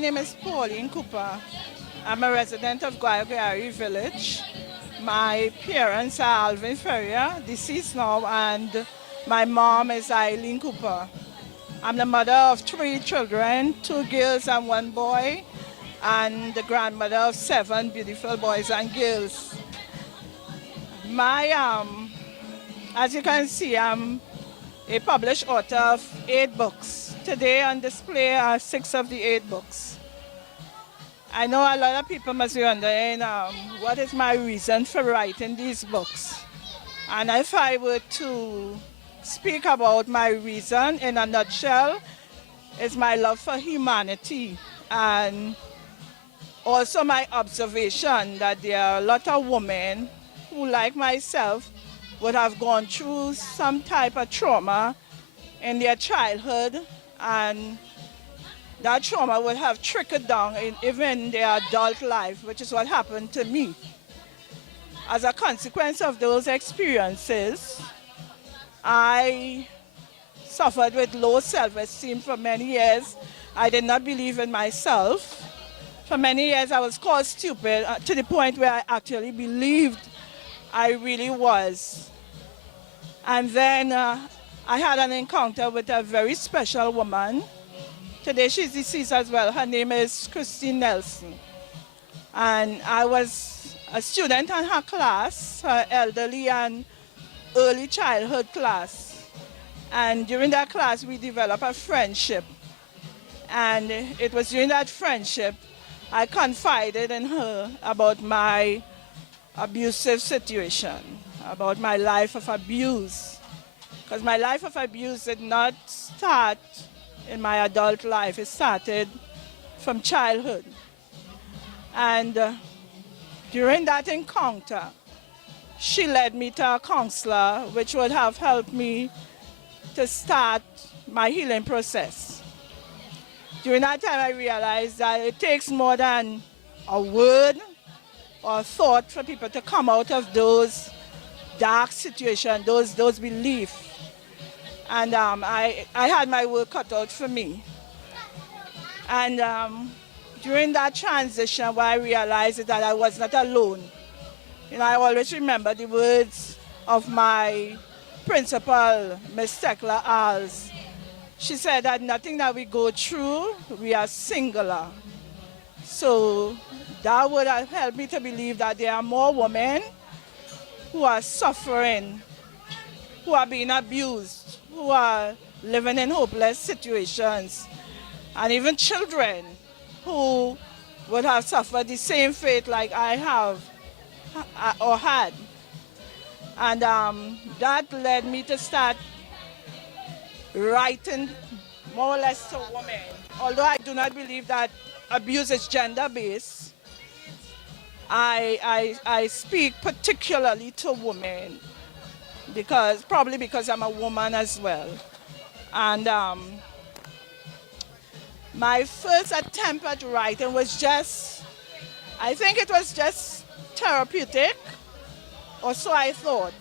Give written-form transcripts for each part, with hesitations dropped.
name is Pauline Cooper. I'm a resident of Guayaguayare village. My parents are Alvin Ferrier, deceased now, and my mom is Eileen Cooper. I'm the mother of three children, two girls and one boy, and the grandmother of seven beautiful boys and girls. As you can see, I'm a published author of 8 books. Today on display are 6 of the 8 books. I know a lot of people must be wondering what is my reason for writing these books. And if I were to speak about my reason in a nutshell, it's my love for humanity and also my observation that there are a lot of women who, like myself, would have gone through some type of trauma in their childhood, and that trauma would have trickled down in even their adult life, which is what happened to me. As a consequence of those experiences, I suffered with low self-esteem for many years. I did not believe in myself. For many years, I was called stupid to the point where I actually believed I really was. And then I had an encounter with a very special woman. Today she's deceased as well. Her name is Christine Nelson. And I was a student in her class, her elderly and early childhood class. And during that class, we developed a friendship. And it was during that friendship I confided in her about my abusive situation, about my life of abuse. Because my life of abuse did not start in my adult life. It started from childhood. And during that encounter, she led me to a counselor, which would have helped me to start my healing process. During that time, I realized that it takes more than a word or thought for people to come out of those dark situations, those beliefs. And I had my work cut out for me. And during that transition, what I realized is that I was not alone. You know, I always remember the words of my principal, Miss Tekla Als. She said that nothing that we go through, we are singular. So that would have helped me to believe that there are more women who are suffering, who are being abused, who are living in hopeless situations, and even children who would have suffered the same fate like I have or had. And that led me to start writing more or less to women. Although I do not believe that abuse is gender-based, I speak particularly to women probably because I'm a woman as well. And my first attempt at writing was I think it was just therapeutic, or so I thought.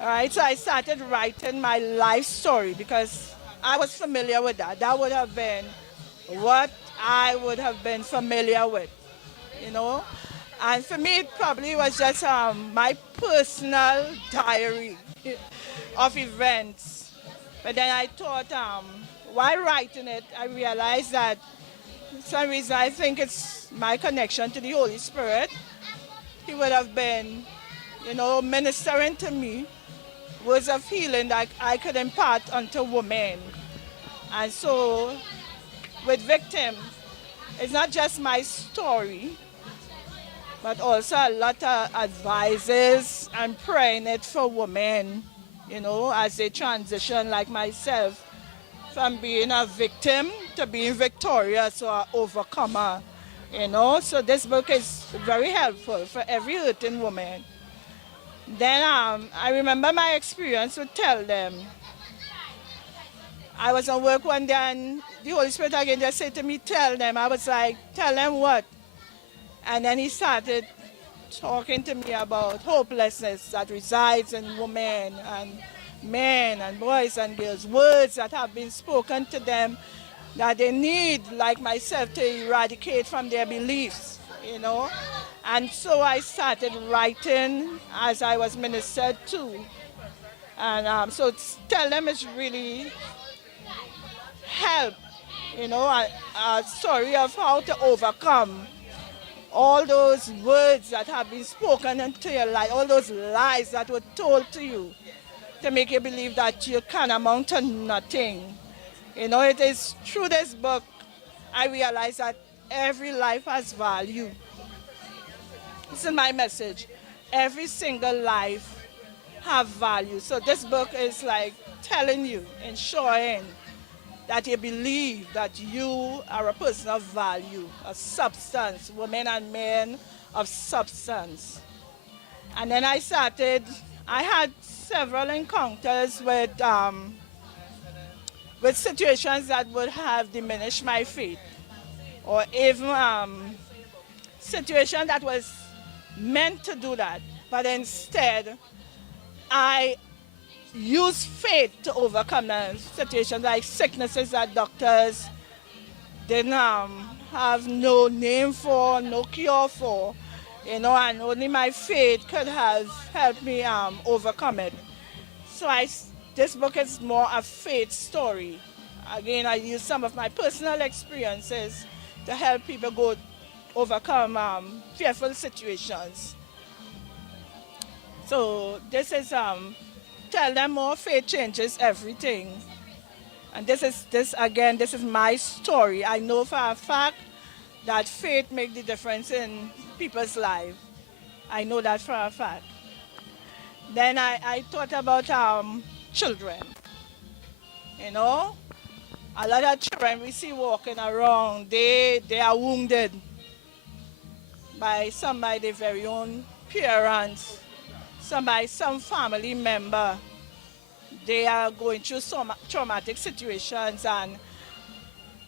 All right, so I started writing my life story because I was familiar with that. That would have been what I would have been familiar with, you know. And for me, it probably was just my personal diary of events. But then I thought, while writing it, I realized that for some reason I think it's my connection to the Holy Spirit. He would have been, you know, ministering to me words of healing that I could impart unto women. And so with Victim, it's not just my story, but also a lot of advices and praying it for women, you know, as they transition like myself from being a victim to being victorious or an overcomer, you know. So this book is very helpful for every hurting woman. Then I remember my experience with Tell Them. I was on work one day and the Holy Spirit again just said to me, tell them. I was like, tell them what? And then he started talking to me about hopelessness that resides in women and men and boys and girls, words that have been spoken to them that they need, like myself, to eradicate from their beliefs, you know. And so I started writing as I was ministered to. And so tell them it's really help, a story of how to overcome all those words that have been spoken into your life, all those lies that were told to you to make you believe that you can amount to nothing. It is through this book I realized that every life has value. This is my message. Every single life have value. So this book is like telling you, ensuring that you believe that you are a person of value, a substance, women and men of substance. And then I had several encounters with situations that would have diminished my faith, or even situation that was meant to do that. But instead, I use faith to overcome the situations, like sicknesses that doctors didn't have no name for, no cure for, and only my faith could have helped me overcome it. So this book is more a faith story. Again, I use some of my personal experiences to help people overcome fearful situations. So this is tell them more, faith changes everything. And this is my story. I know for a fact that faith makes the difference in people's life. I know that for a fact. Then I thought about children. A lot of children we see walking around, they are wounded by their very own parents, some family member. They are going through some traumatic situations, and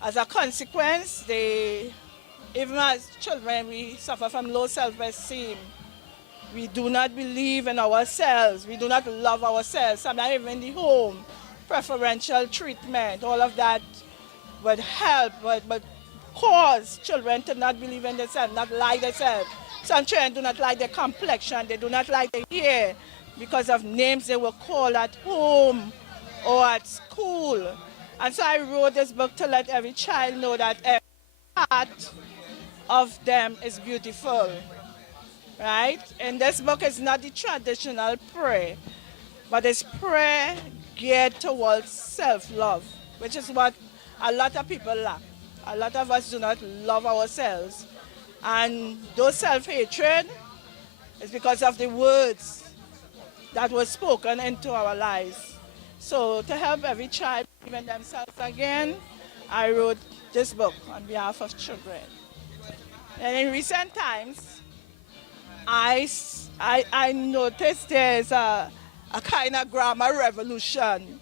as a consequence, even as children, we suffer from low self-esteem. We do not believe in ourselves. We do not love ourselves. Sometimes even in the home, preferential treatment, all of that would help, but cause children to not believe in themselves, not like themselves. Some children do not like their complexion. They do not like their hair because of names they were called at home or at school. And so I wrote this book to let every child know that every part of them is beautiful, right? And this book is not the traditional prayer, but it's prayer geared towards self-love, which is what a lot of people lack. A lot of us do not love ourselves. And those self-hatred is because of the words that were spoken into our lives. So to help every child believe in themselves again, I wrote this book on behalf of children. And in recent times, I noticed there's a kind of grammar revolution.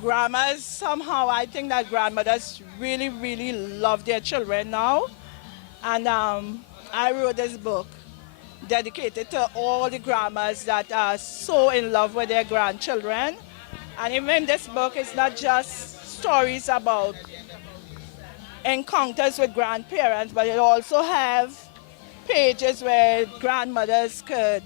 Grammars, somehow I think that grandmothers really, really love their children now. And I wrote this book dedicated to all the grandmas that are so in love with their grandchildren. And even this book is not just stories about encounters with grandparents, but it also have pages where grandmothers could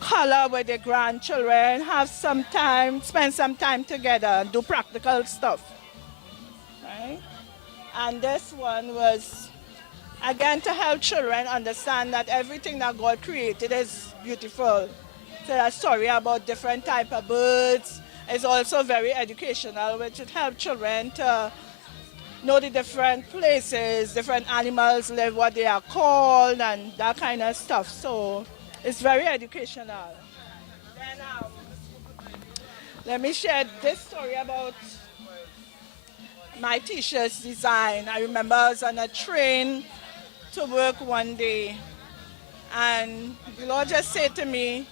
color with their grandchildren, have some time, spend some time together, and do practical stuff. Right? And this one was, again, to help children understand that everything that God created is beautiful. So a story about different type of birds. It's also very educational, which would help children to know the different places, different animals live, what they are called, and that kind of stuff. So it's very educational. Then let me share this story about my t-shirts design. I remember I was on a train to work one day, and the Lord just said to me,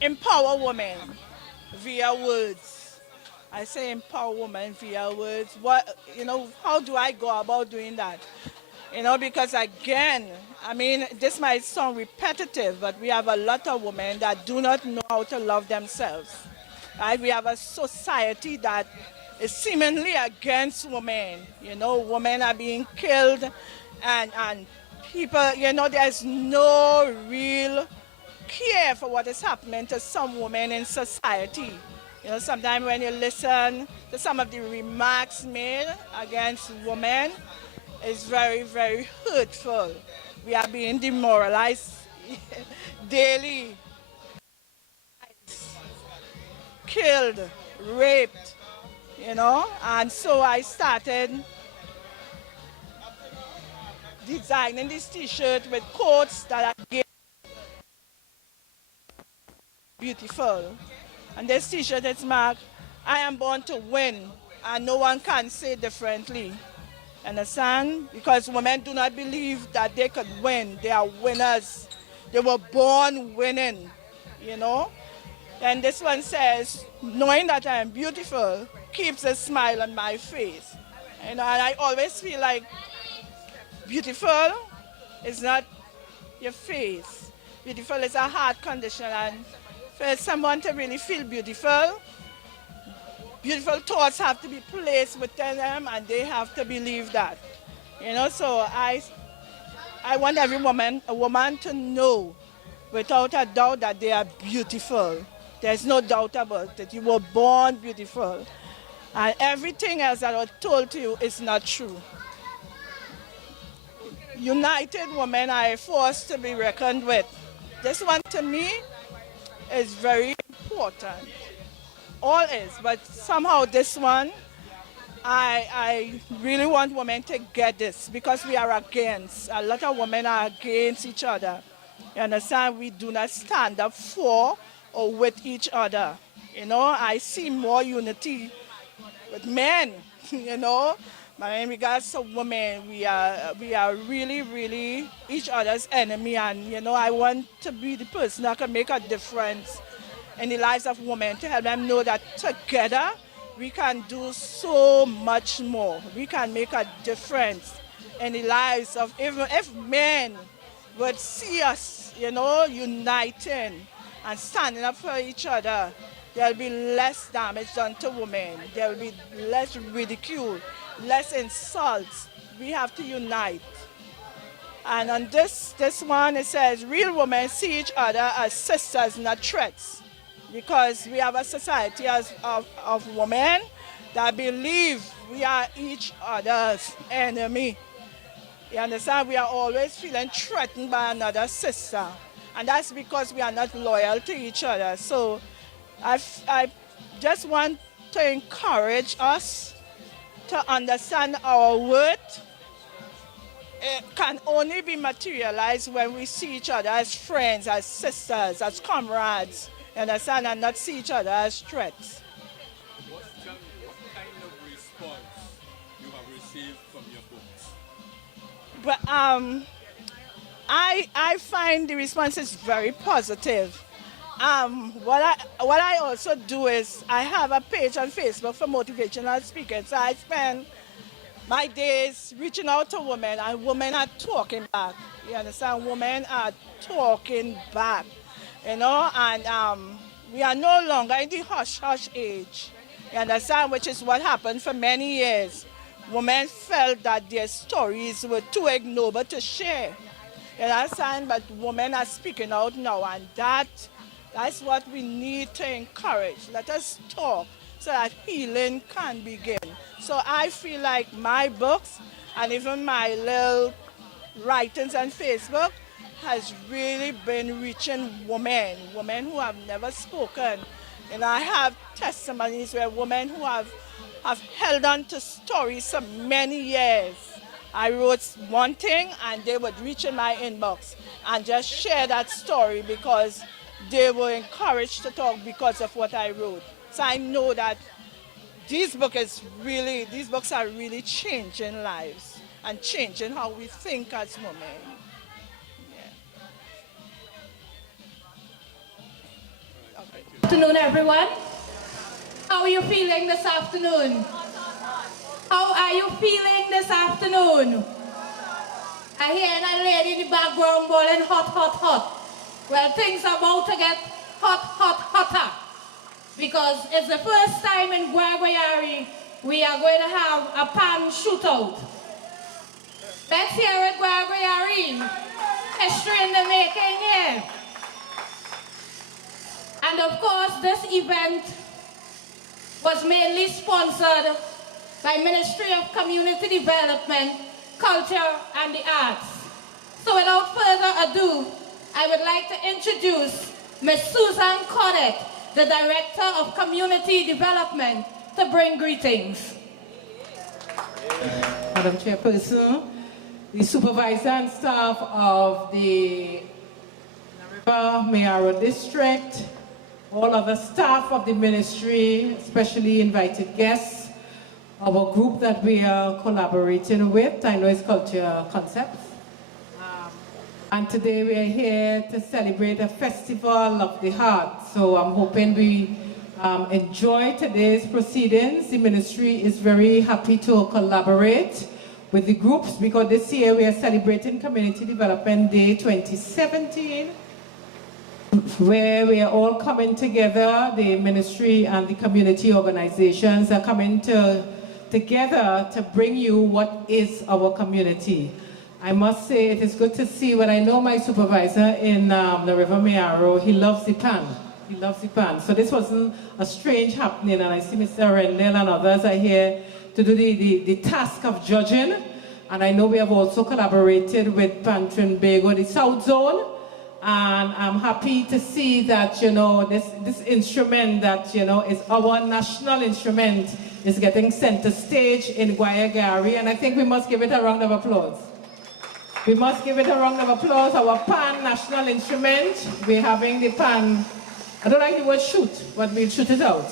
empower women via words. I say empower women via words. How do I go about doing that? Because again, this might sound repetitive, but we have a lot of women that do not know how to love themselves. Right? We have a society that is seemingly against women. You know, women are being killed and people, you know, there's no real care for what is happening to some women in society. You know, sometimes when you listen to some of the remarks made against women, it's very, very hurtful. We are being demoralized daily, killed, raped, you know. And so I started designing this t-shirt with quotes that are gay, beautiful. And this t-shirt is marked, I am born to win, and no one can say differently. Understand? Because women do not believe that they could win. They are winners. They were born winning, you know? And this one says, knowing that I am beautiful keeps a smile on my face. You know, and I always feel like beautiful is not your face. Beautiful is a heart condition, and for someone to really feel beautiful, beautiful thoughts have to be placed within them, and they have to believe that. You know, so I want every woman, a woman to know without a doubt that they are beautiful. There's no doubt about it. You were born beautiful. And everything else that was told to you is not true. United women are a force to be reckoned with. This one to me is very important. All is, but somehow this one, I really want women to get this because we are against. A lot of women are against each other. You understand? We do not stand up for or with each other. You know, I see more unity with men, you know. But in regards to women, we are really, really each other's enemy. And, you know, I want to be the person that can make a difference in the lives of women to help them know that together we can do so much more. We can make a difference in the lives of, even if men would see us, you know, uniting and standing up for each other, there'll be less damage done to women. There will be less ridicule, less insults. We have to unite. And on this one, it says, real women see each other as sisters, not threats. Because we have a society of women that believe we are each other's enemy. You understand? We are always feeling threatened by another sister. And that's because we are not loyal to each other. So I just want to encourage us to understand our worth. It can only be materialized when we see each other as friends, as sisters, as comrades. You understand? And not see each other as threats. What kind of response you have received from your books? But I find the response is very positive. What I also do is I have a page on Facebook for motivational speakers. So I spend my days reaching out to women, and women are talking back. You understand? Women are talking back. You know, and we are no longer in the hush-hush age, you understand, which is what happened for many years. Women felt that their stories were too ignoble to share, you understand, but women are speaking out now, and that's what we need to encourage. Let us talk so that healing can begin. So I feel like my books and even my little writings on Facebook has really been reaching women who have never spoken. And I have testimonies where women who have held on to stories for many years. I wrote one thing and they would reach in my inbox and just share that story because they were encouraged to talk because of what I wrote. So I know that these books are really changing lives and changing how we think as women. Good afternoon, everyone. How are you feeling this afternoon? How are you feeling this afternoon? I hear a lady in the background bawling hot, hot, hot. Well, things are about to get hot, hot, hotter. Because it's the first time in Guayaguayare we are going to have a pan shootout. Let's hear it, Guayaguayare. History in the making here. And of course, this event was mainly sponsored by Ministry of Community Development, Culture and the Arts. So without further ado, I would like to introduce Ms. Susan Cornett, the Director of Community Development, to bring greetings. Madam Chairperson, the supervisor and staff of the River Mayaro District, all other staff of the ministry, especially invited guests, our group that we are collaborating with, I know it's Culture Concepts. And today we are here to celebrate a festival of the heart. So I'm hoping we enjoy today's proceedings. The ministry is very happy to collaborate with the groups because this year we are celebrating Community Development Day 2017, where we are all coming together. The ministry and the community organizations are coming together to bring you what is our community. I must say it is good to see when I know my supervisor in the River Mayaro, he loves the pan. He loves the pan. So this wasn't a strange happening, and I see Mr. Rendell and others are here to do the task of judging. And I know we have also collaborated with Pantrinbago, the South Zone. And I'm happy to see that, you know, this instrument that, you know, is our national instrument is getting center stage in Guayaguayare. And I think we must give it a round of applause. We must give it a round of applause. Our pan national instrument. We're having the pan, I don't like the word shoot, but we'll shoot it out.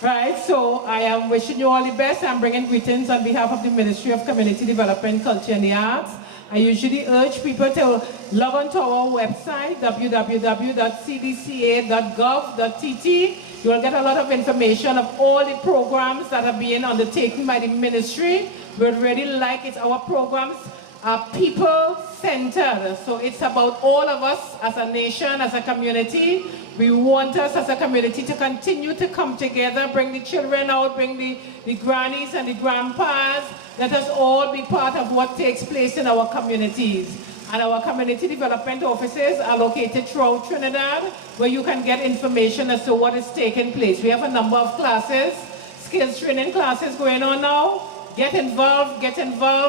Right, so I am wishing you all the best. I'm bringing greetings on behalf of the Ministry of Community Development, Culture and the Arts. I usually urge people to log on to our website, www.cdca.gov.tt. You will get a lot of information of all the programs that are being undertaken by the ministry. We would really like it. Our programs are people-centered. So it's about all of us as a nation, as a community. We want us as a community to continue to come together, bring the children out, bring the grannies and the grandpas. Let us all be part of what takes place in our communities. And our community development offices are located throughout Trinidad, where you can get information as to what is taking place. We have a number of classes, skills training classes going on now. Get involved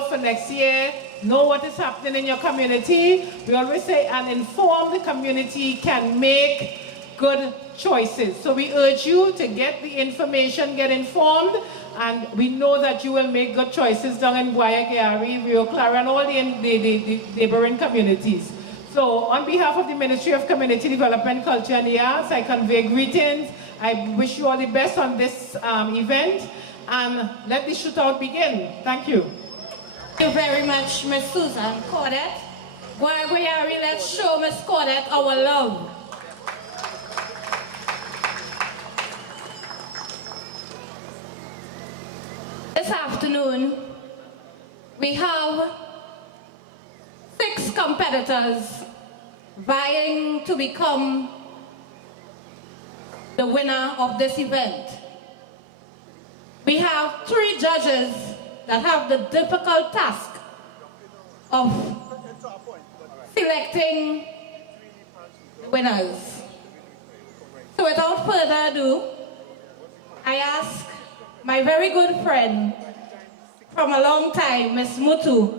for next year. Know what is happening in your community. We always say an informed community can make good choices. So we urge you to get the information, get informed, and we know that you will make good choices down in Guayaguayare, Rio Clara, and all the neighboring communities. So on behalf of the Ministry of Community Development, Culture and the Arts, I convey greetings. I wish you all the best on this event, and let the shootout begin. Thank you. Thank you very much, Ms. Susan Cornett. Guayaguayare, let's show Ms. Cornett our love. This afternoon, we have 6 competitors vying to become the winner of this event. We have 3 judges that have the difficult task of selecting winners. So without further ado, I ask my very good friend from a long time, Ms. Mutu,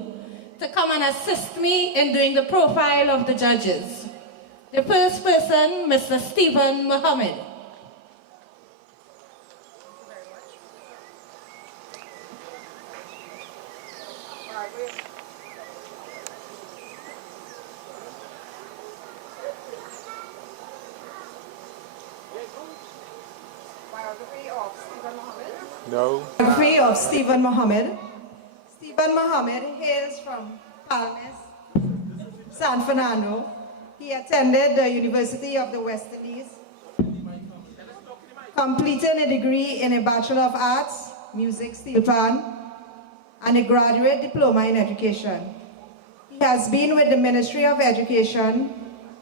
to come and assist me in doing the profile of the judges. The first person, Mr. Stephen Mohammed. No. Biography of Stephen Mohammed. Stephen Mohammed hails from Palmas, San Fernando. He attended the University of the West Indies, completing a degree in a Bachelor of Arts, Music Steel Pan, and a graduate diploma in education. He has been with the Ministry of Education,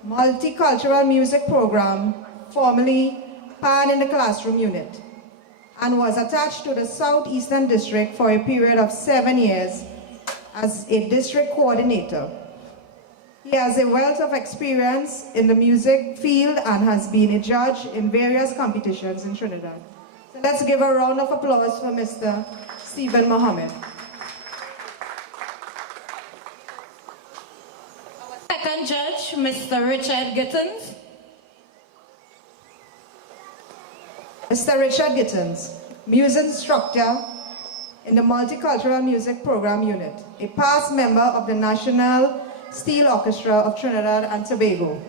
Multicultural Music Program, formerly Pan in the Classroom Unit, and was attached to the Southeastern District for a period of 7 years as a district coordinator. He has a wealth of experience in the music field and has been a judge in various competitions in Trinidad. So let's give a round of applause for Mr. Stephen Mohammed. Our second judge, Mr. Richard Gittins. Mr. Richard Gittins, music instructor in the Multicultural Music Program Unit, a past member of the National Steel Orchestra of Trinidad and Tobago.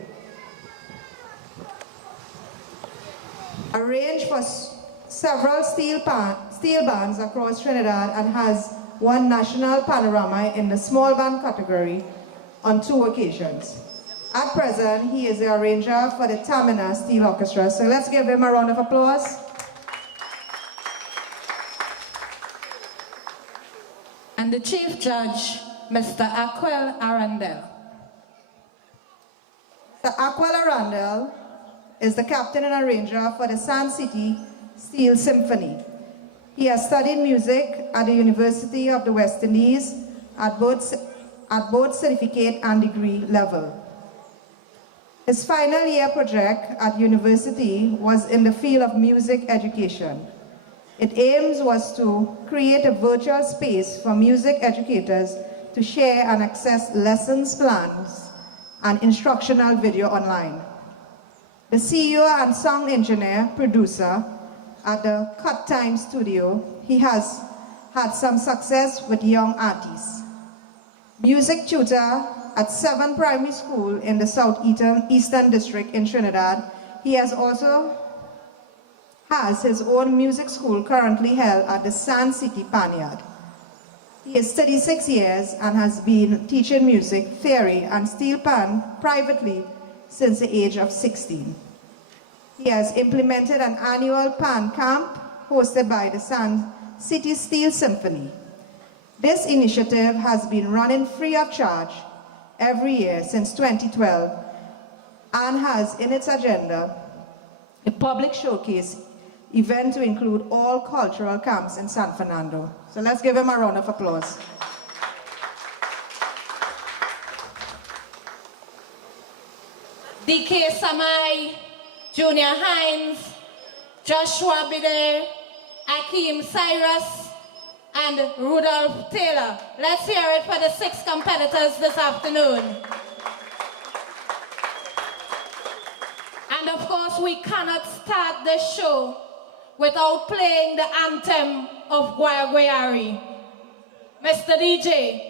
Arranged for several steel bands across Trinidad and has won national panorama in the small band category on 2 occasions. At present, he is the arranger for the Tamina Steel Orchestra. So let's give him a round of applause. And the chief judge, Mr. Aquel Arundel. Mr. Aquel Arundel is the captain and arranger for the San City Steel Symphony. He has studied music at the University of the West Indies at both certificate and degree level. His final year project at university was in the field of music education. Its aim was to create a virtual space for music educators to share and access lessons plans and instructional video online. The CEO and sound engineer producer at the Cut Time Studio, he has had some success with young artists. Music tutor at 7 primary school in the Southeastern District in Trinidad. He also has his own music school currently held at the San City Panyard. He is 36 years and has been teaching music theory and steel pan privately since the age of 16. He has implemented an annual pan camp hosted by the San City Steel Symphony. This initiative has been running free of charge every year since 2012 and has in its agenda a public showcase event to include all cultural camps in San Fernando. So let's give him a round of applause. DK Samai, Junior Hines, Joshua Bide, Akeem Cyrus, and Rudolph Taylor. Let's hear it for the 6 competitors this afternoon. And of course, we cannot start the show without playing the anthem of Guayaguayare. Mr. DJ.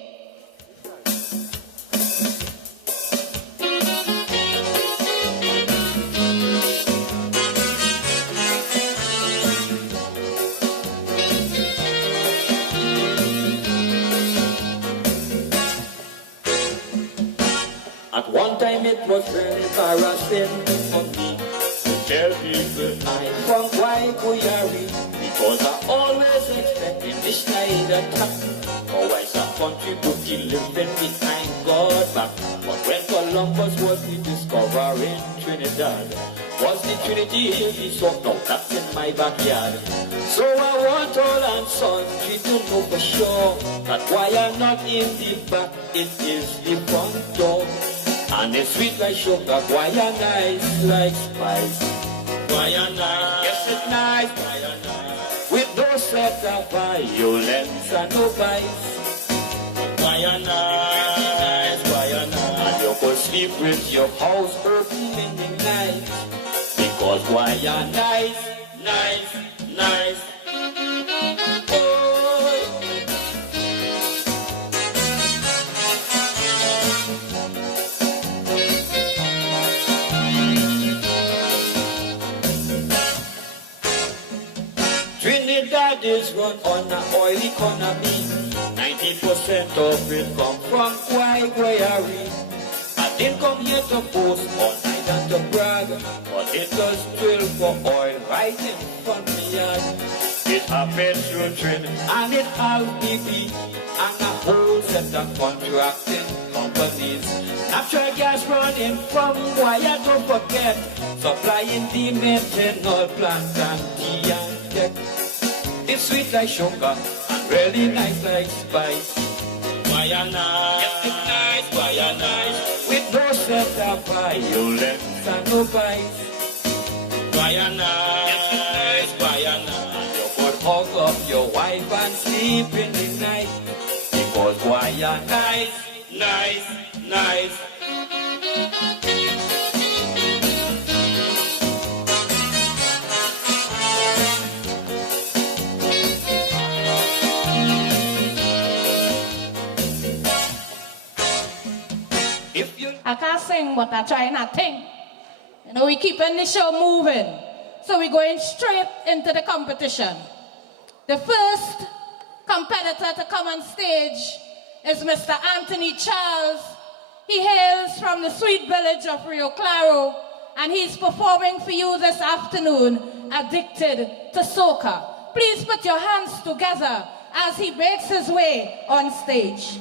At one time it was very embarrassing for me to tell people I'm from Guayaguayare, because I always expected this night attack. Always a country bookie living behind God back. But when Columbus was rediscovering Trinidad, was the Trinity Hill he saw? No, that's in my backyard. So I want all and sundry to know for sure that why I'm not in the back, it is the front door. And it's sweet like sugar, guaya nice like spice. Guaya nice, yes it's nice, guaya nice. With no set of violence and no vice. Guaya nice, guaya nice. And you could sleep with your house open in the night, because guaya nice, nice, nice. Trinidad is run on an oil economy. 90% of it come from Guayaguayare. I didn't come here to boast all night and to brag, but it does drill for oil right in front of me yard. It happens through Trin and it has BP and a whole set of contracting companies. Natural gas running from Guaya, don't forget, supplying the methanol plant and tea and tech. It's sweet like sugar and really nice like spice. Guayana, yes, it's nice, Guayana, with no sense of violence and no vice. Guayana, yes, it's nice, Guayana. You could hug up your wife and sleep in the night, because Guayana, nice, nice, nice. I can't sing, but I try not to think. You know, we keeping the show moving. So we're going straight into the competition. The first competitor to come on stage is Mr. Anthony Charles. He hails from the sweet village of Rio Claro, and he's performing for you this afternoon, Addicted to Soca. Please put your hands together as he makes his way on stage.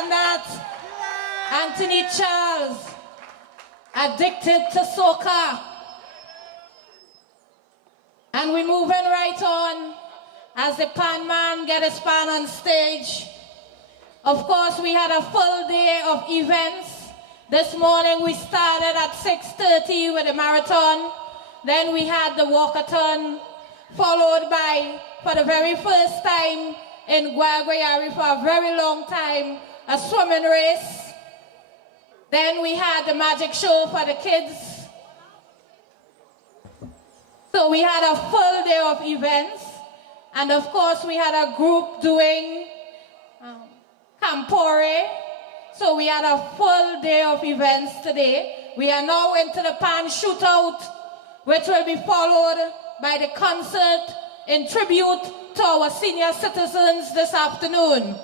understand that? Anthony Charles, addicted to soca. And we're moving right on as the pan man get his pan on stage. Of course, we had a full day of events. This morning we started at 6:30 with a marathon. Then we had the walkathon, followed by, for the very first time in Guayaguayare for a very long time, a swimming race. Then we had the magic show for the kids. So we had a full day of events. And of course, we had a group doing Campore. So we had a full day of events today. We are now into the pan shootout, which will be followed by the concert in tribute to our senior citizens this afternoon.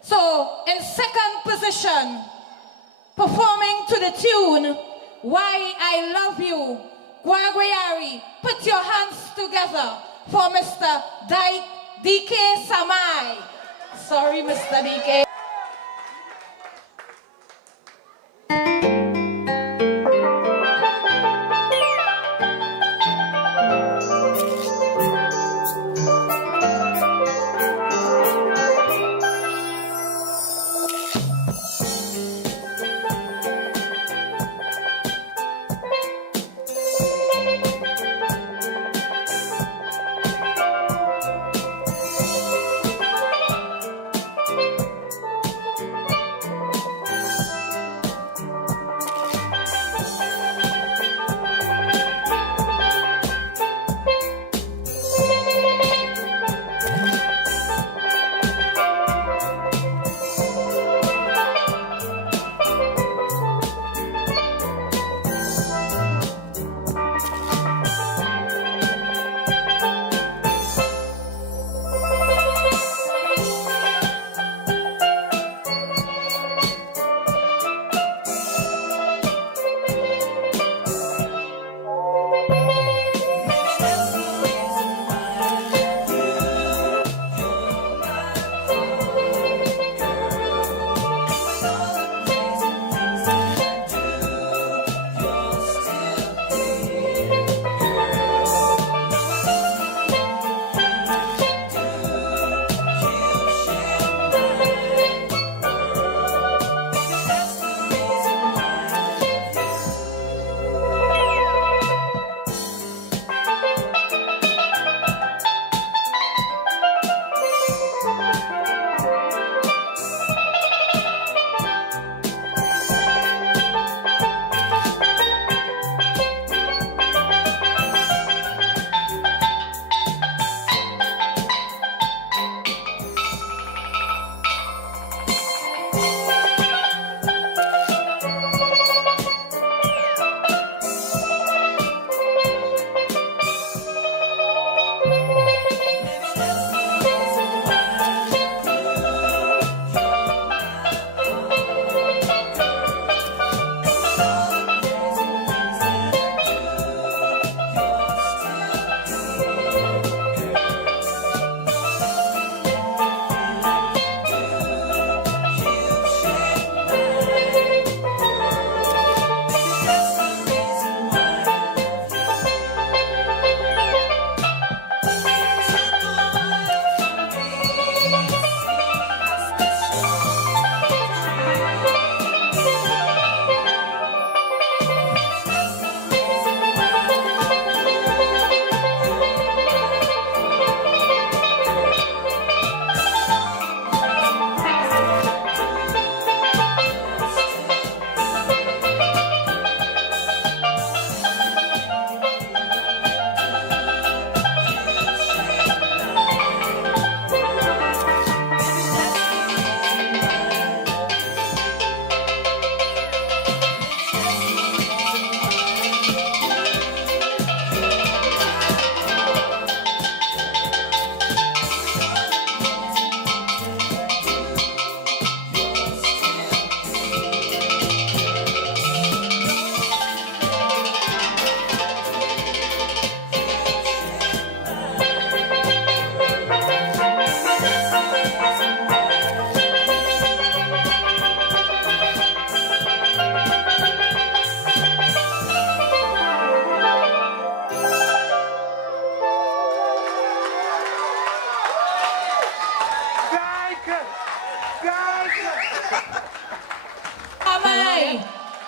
So in second position, performing to the tune, Why I Love You, Guayaguayare, put your hands together for Mr. DK Samai. Sorry, Mr. DK.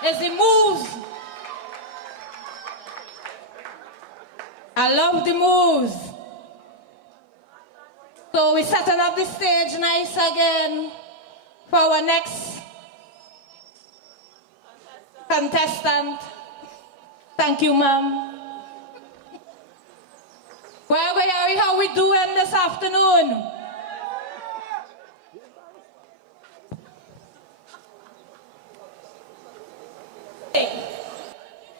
is the moves. I love the moves. So we're setting up the stage nice again for our next contestant. Thank you, ma'am. Guayaguayare, how we doing this afternoon?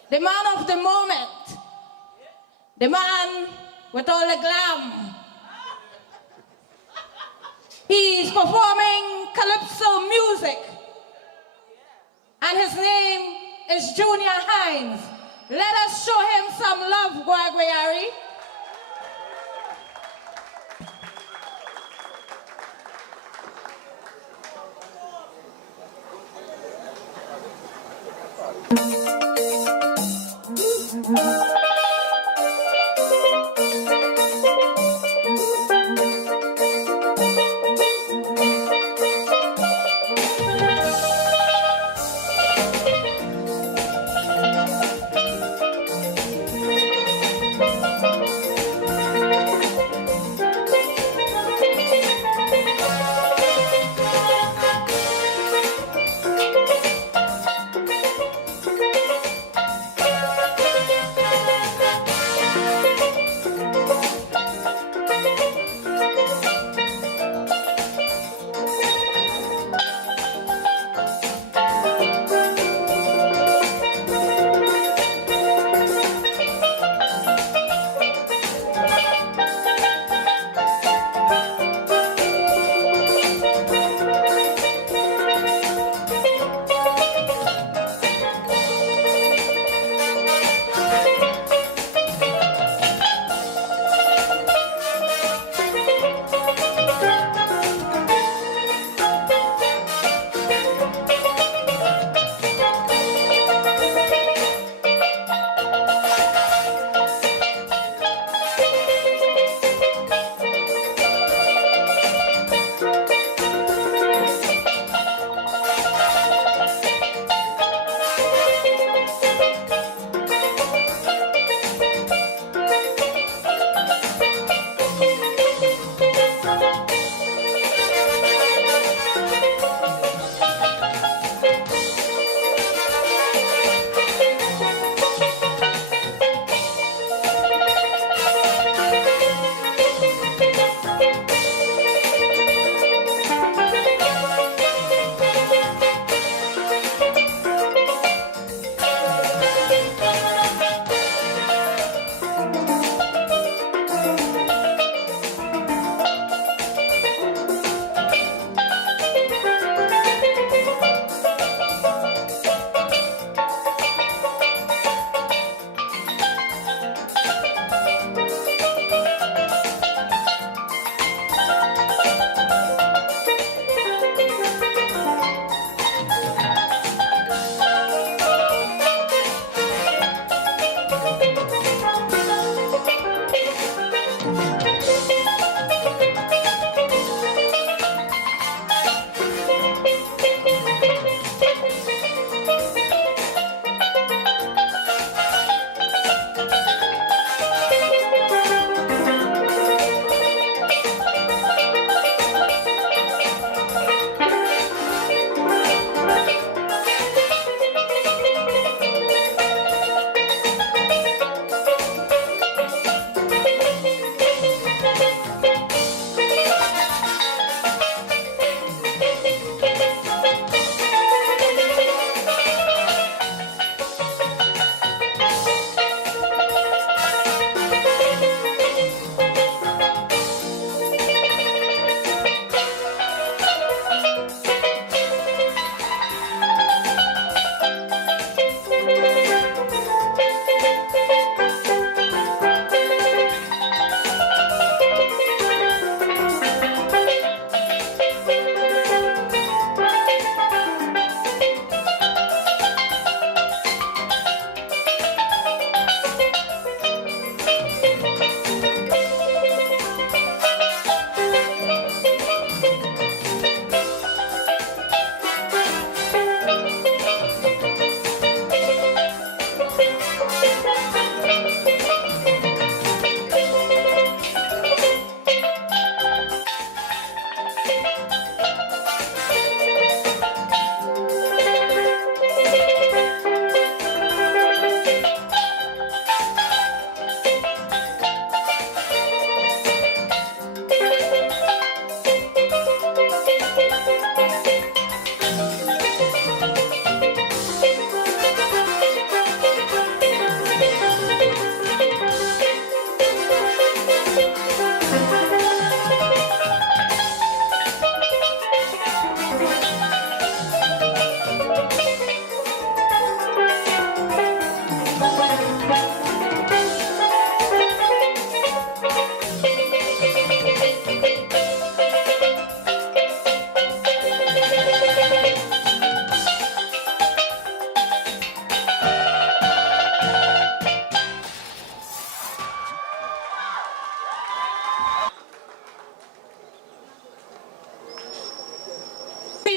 The man of the moment, the man with all the glam. He's performing calypso music, and his name is Junior Hines. Let us show him some love, Guayaguayare.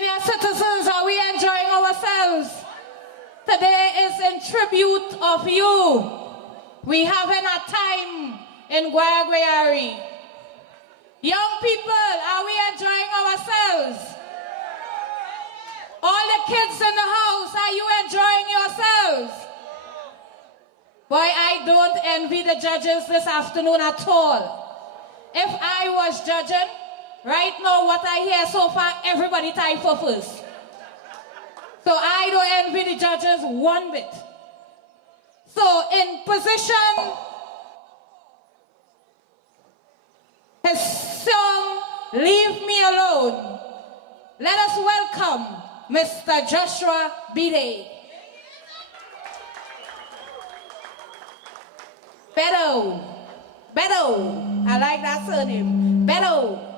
Senior citizens, are we enjoying ourselves? Today is in tribute of you. We having a time in Guayaguayare. Young people, are we enjoying ourselves? All the kids in the house, are you enjoying yourselves? Boy, I don't envy the judges this afternoon at all. If I was judging, right now what I hear so far, everybody tied for first. So I don't envy the judges one bit. So in position, his song, Leave Me Alone, let us welcome Mr. Joshua Bide. Beto, I like that surname, Beto.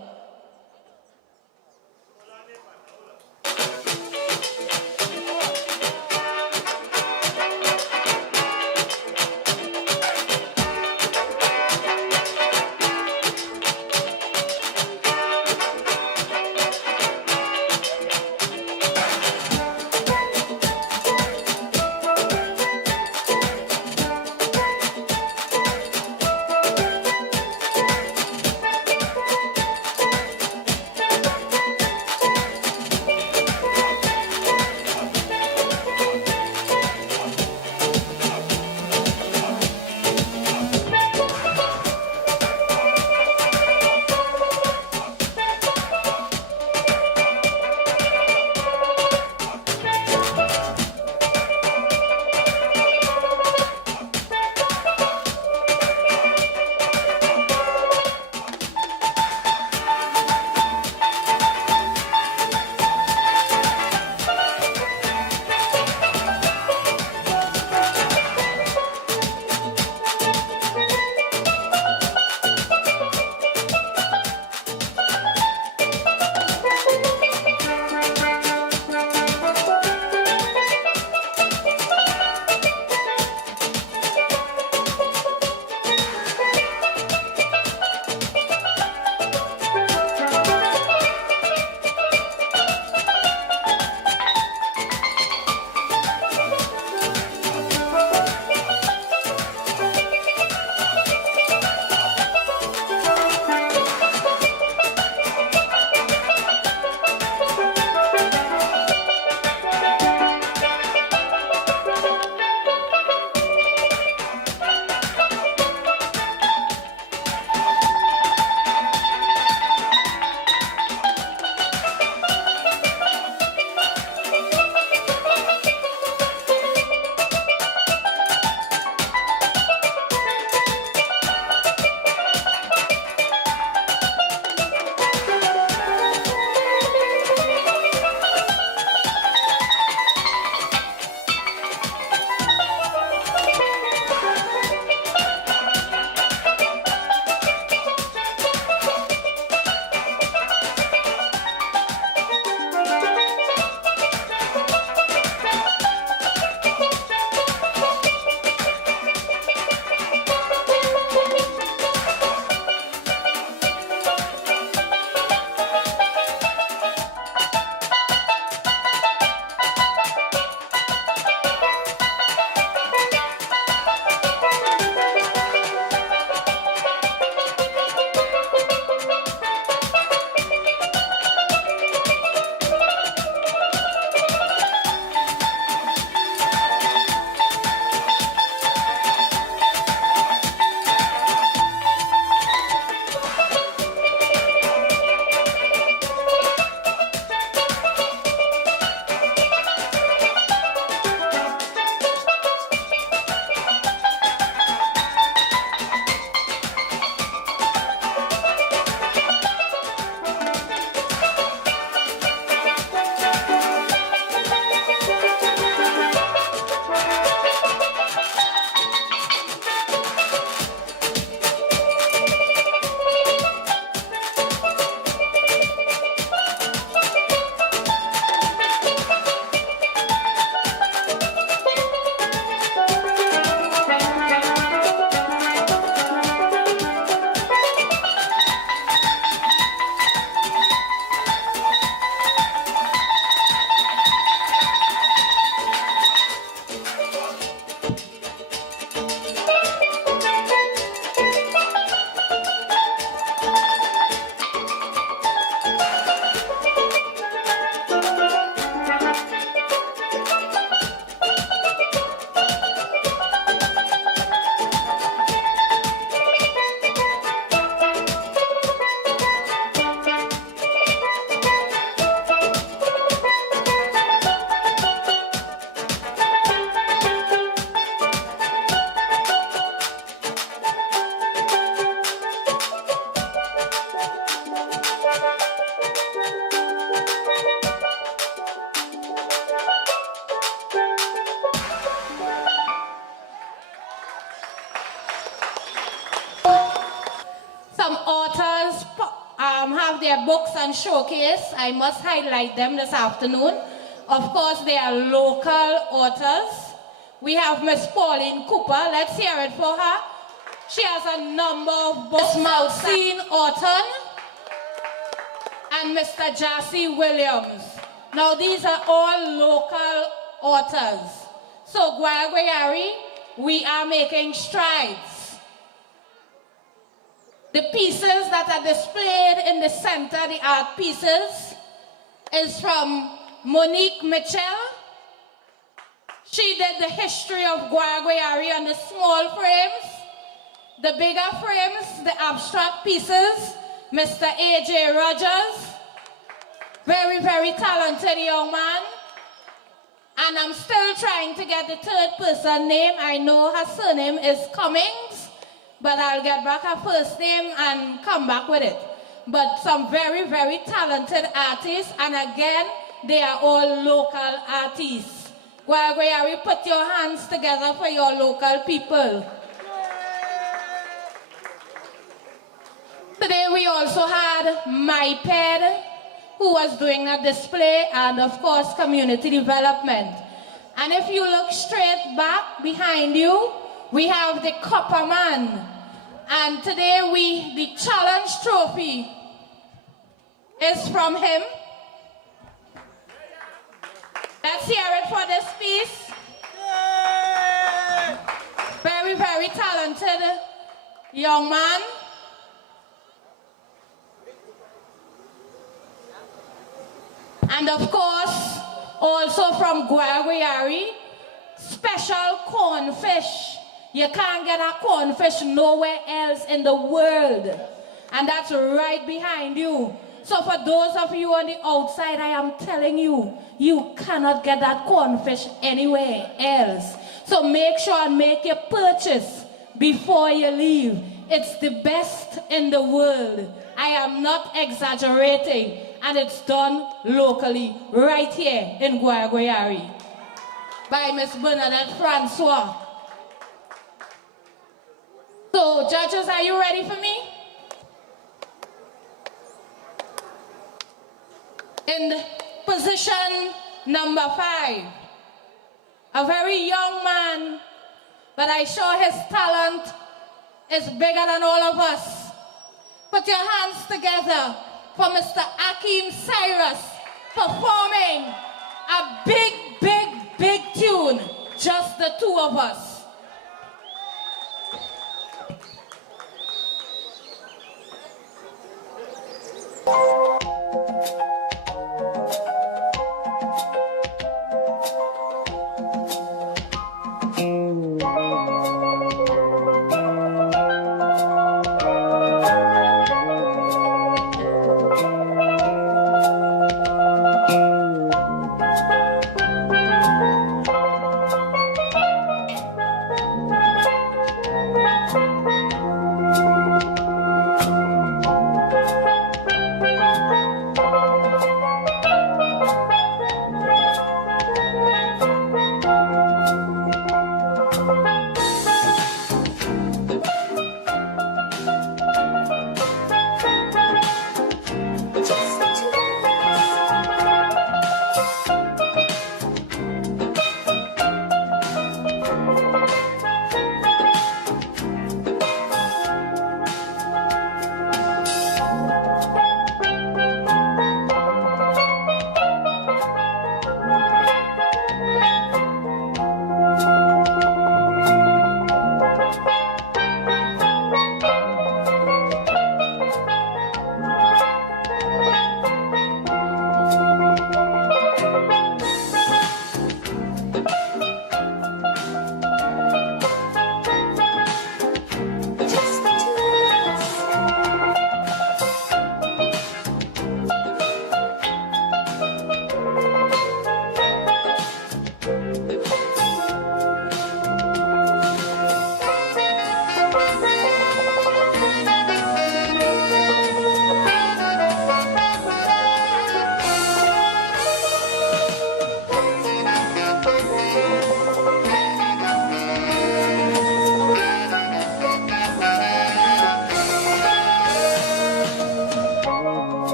authors have their books on showcase. I must highlight them this afternoon. Of course, they are local authors. We have Miss Pauline Cooper. Let's hear it for her. She has a number of books. Malcine Orton and Mr. Jassy Williams. Now, these are all local authors. So, Guayaguayare, we are making strides. The pieces that are displayed in the center, the art pieces, is from Monique Mitchell. She did the history of Guayaguayare on the small frames. The bigger frames, the abstract pieces, Mr. A.J. Rogers. Very, very talented young man. And I'm still trying to get the third person name. I know her surname is Cummings, but I'll get back her first name and come back with it. But some very, very talented artists, and again, they are all local artists. Guayaguayare, put your hands together for your local people. Today we also had MyPed, who was doing a display, and of course community development. And if you look straight back behind you, we have the Copper Man. And today the challenge trophy is from him. Let's hear it for this piece. Very, very talented young man. And of course, also from Guayaguayare, special cornfish. You can't get a cornfish nowhere else in the world. And that's right behind you. So for those of you on the outside, I am telling you, you cannot get that cornfish anywhere else. So make sure and make your purchase before you leave. It's the best in the world. I am not exaggerating. And it's done locally, right here in Guayaguayare, by Miss Bernadette Francois. So, judges, are you ready for me? In position number 5, a very young man, but I'm sure his talent is bigger than all of us. Put your hands together for Mr. Akeem Cyrus performing a big, big, big tune, just the two of us.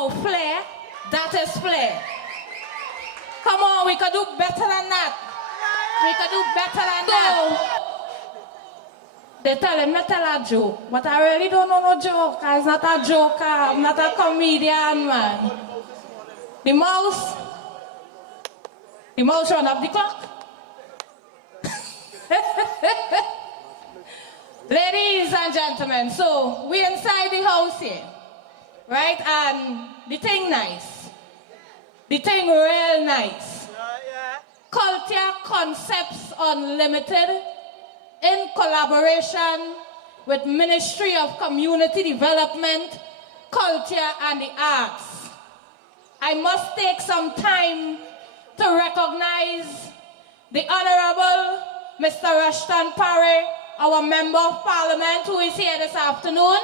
about flair, that is flair. Come on, we could do better than that. We could do better than that. They telling me tell a joke, but I really don't know no joke. I'm not a joker, I'm not a comedian, man. The mouse run up the clock. Ladies and gentlemen, so we inside the house here, right? And the thing nice. The thing real nice. Culture Concepts Unlimited, in collaboration with Ministry of Community Development, Culture and the Arts. I must take some time to recognize the Honorable Mr. Rushton Parry, our Member of Parliament, who is here this afternoon.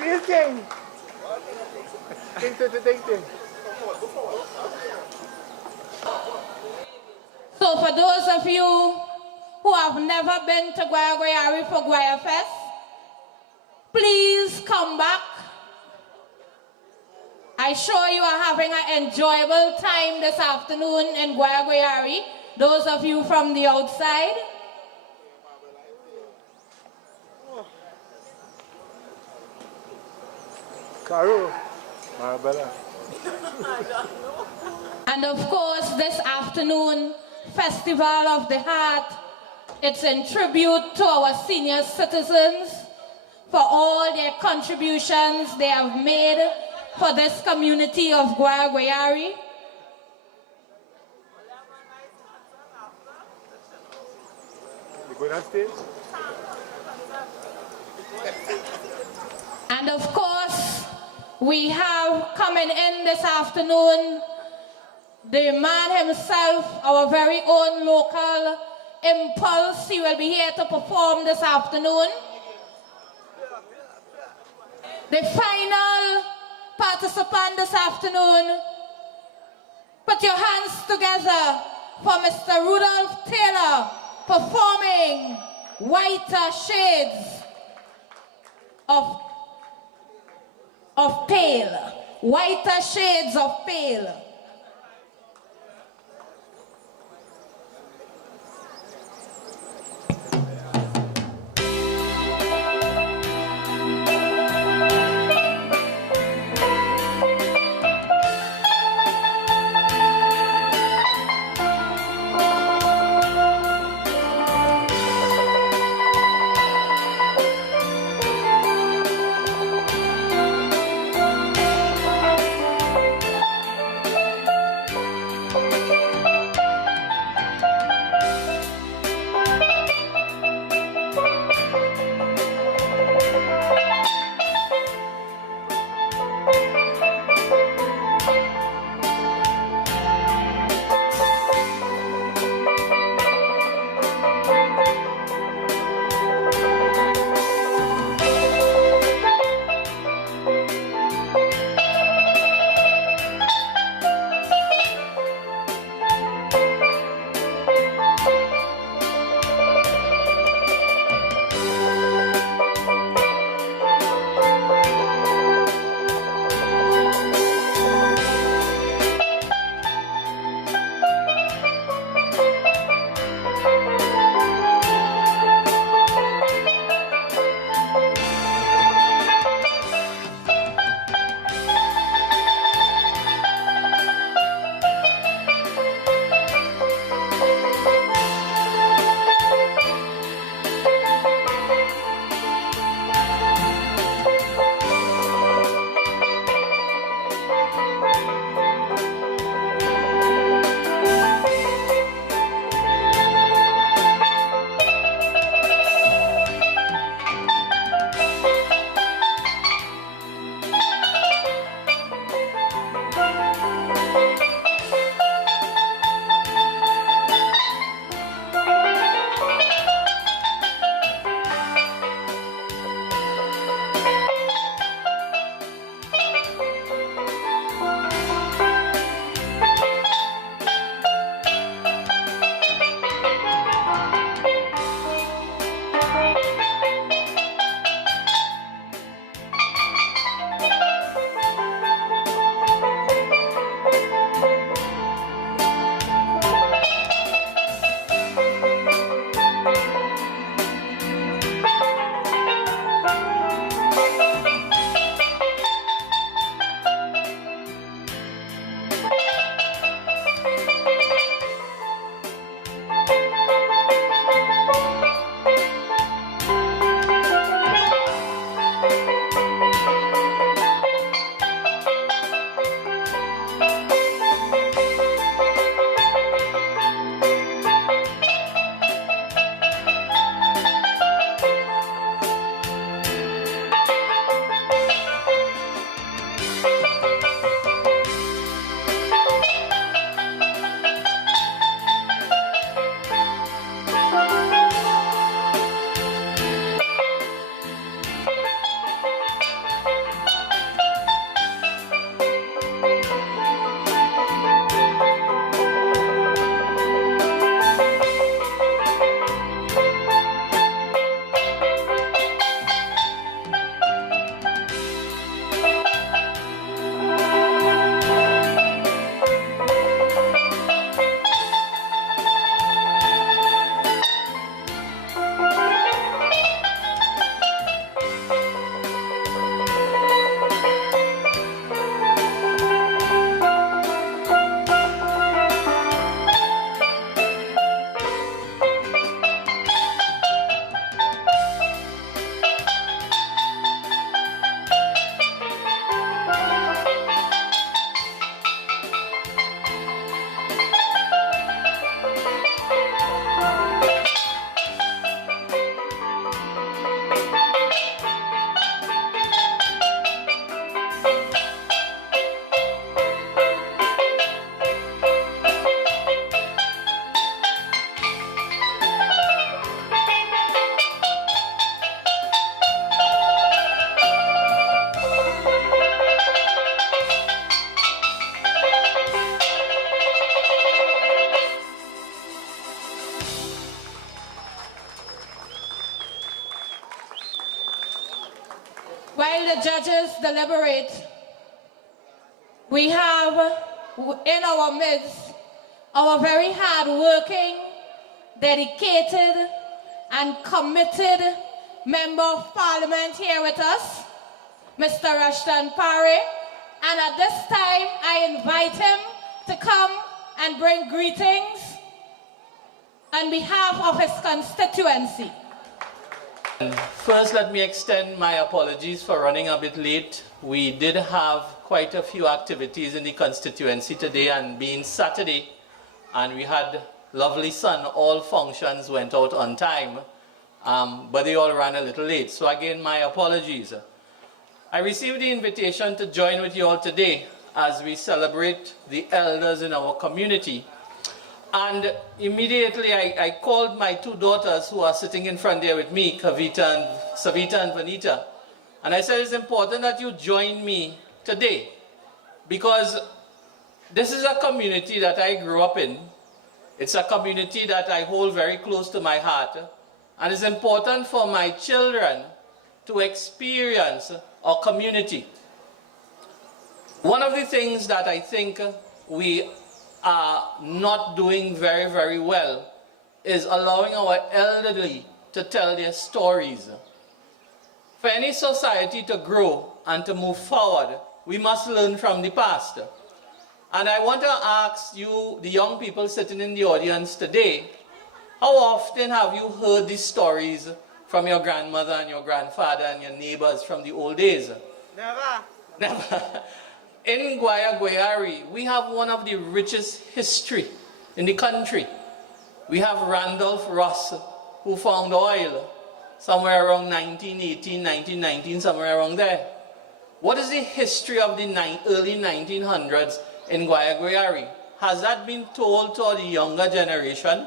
Real thing. Thing. So for those of you who have never been to Guayaguayare for Guaya Fest, please come back. I'm sure you are having an enjoyable time this afternoon in Guayaguayare, those of you from the outside. Caro, Marabella. And of course, this afternoon, Festival of the Heart, it's in tribute to our senior citizens for all their contributions they have made for this community of Guayaguayare. You going on stage? And of course, we have coming in this afternoon the man himself, our very own local Impulse. He will be here to perform this afternoon. The final participant this afternoon, put your hands together for Mr. Rudolph Taylor performing Whiter Shades of Pale. Whiter Shades of Pale. the judges deliberate, we have in our midst our very hard-working, dedicated, and committed Member of Parliament here with us, Mr. Rushton Parry. And at this time, I invite him to come and bring greetings on behalf of his constituency. First, let me extend my apologies for running a bit late. We did have quite a few activities in the constituency today, and being Saturday, and we had lovely sun, all functions went out on time, but they all ran a little late. So again, my apologies. I received the invitation to join with you all today as we celebrate the elders in our community. And immediately I called my two daughters who are sitting in front there with me, Savita and Vanita. And I said, it's important that you join me today because this is a community that I grew up in. It's a community that I hold very close to my heart. And it's important for my children to experience our community. One of the things that I think we are not doing very, very well is allowing our elderly to tell their stories. For any society to grow and to move forward, we must learn from the past. And I want to ask you, the young people sitting in the audience today, how often have you heard these stories from your grandmother and your grandfather and your neighbors from the old days? Never. Never. In Guayaguayare, we have one of the richest history in the country. We have Randolph Ross, who found oil somewhere around 1918, 1919, somewhere around there. What is the history of the early 1900s in Guayaguayare? Has that been told to the younger generation?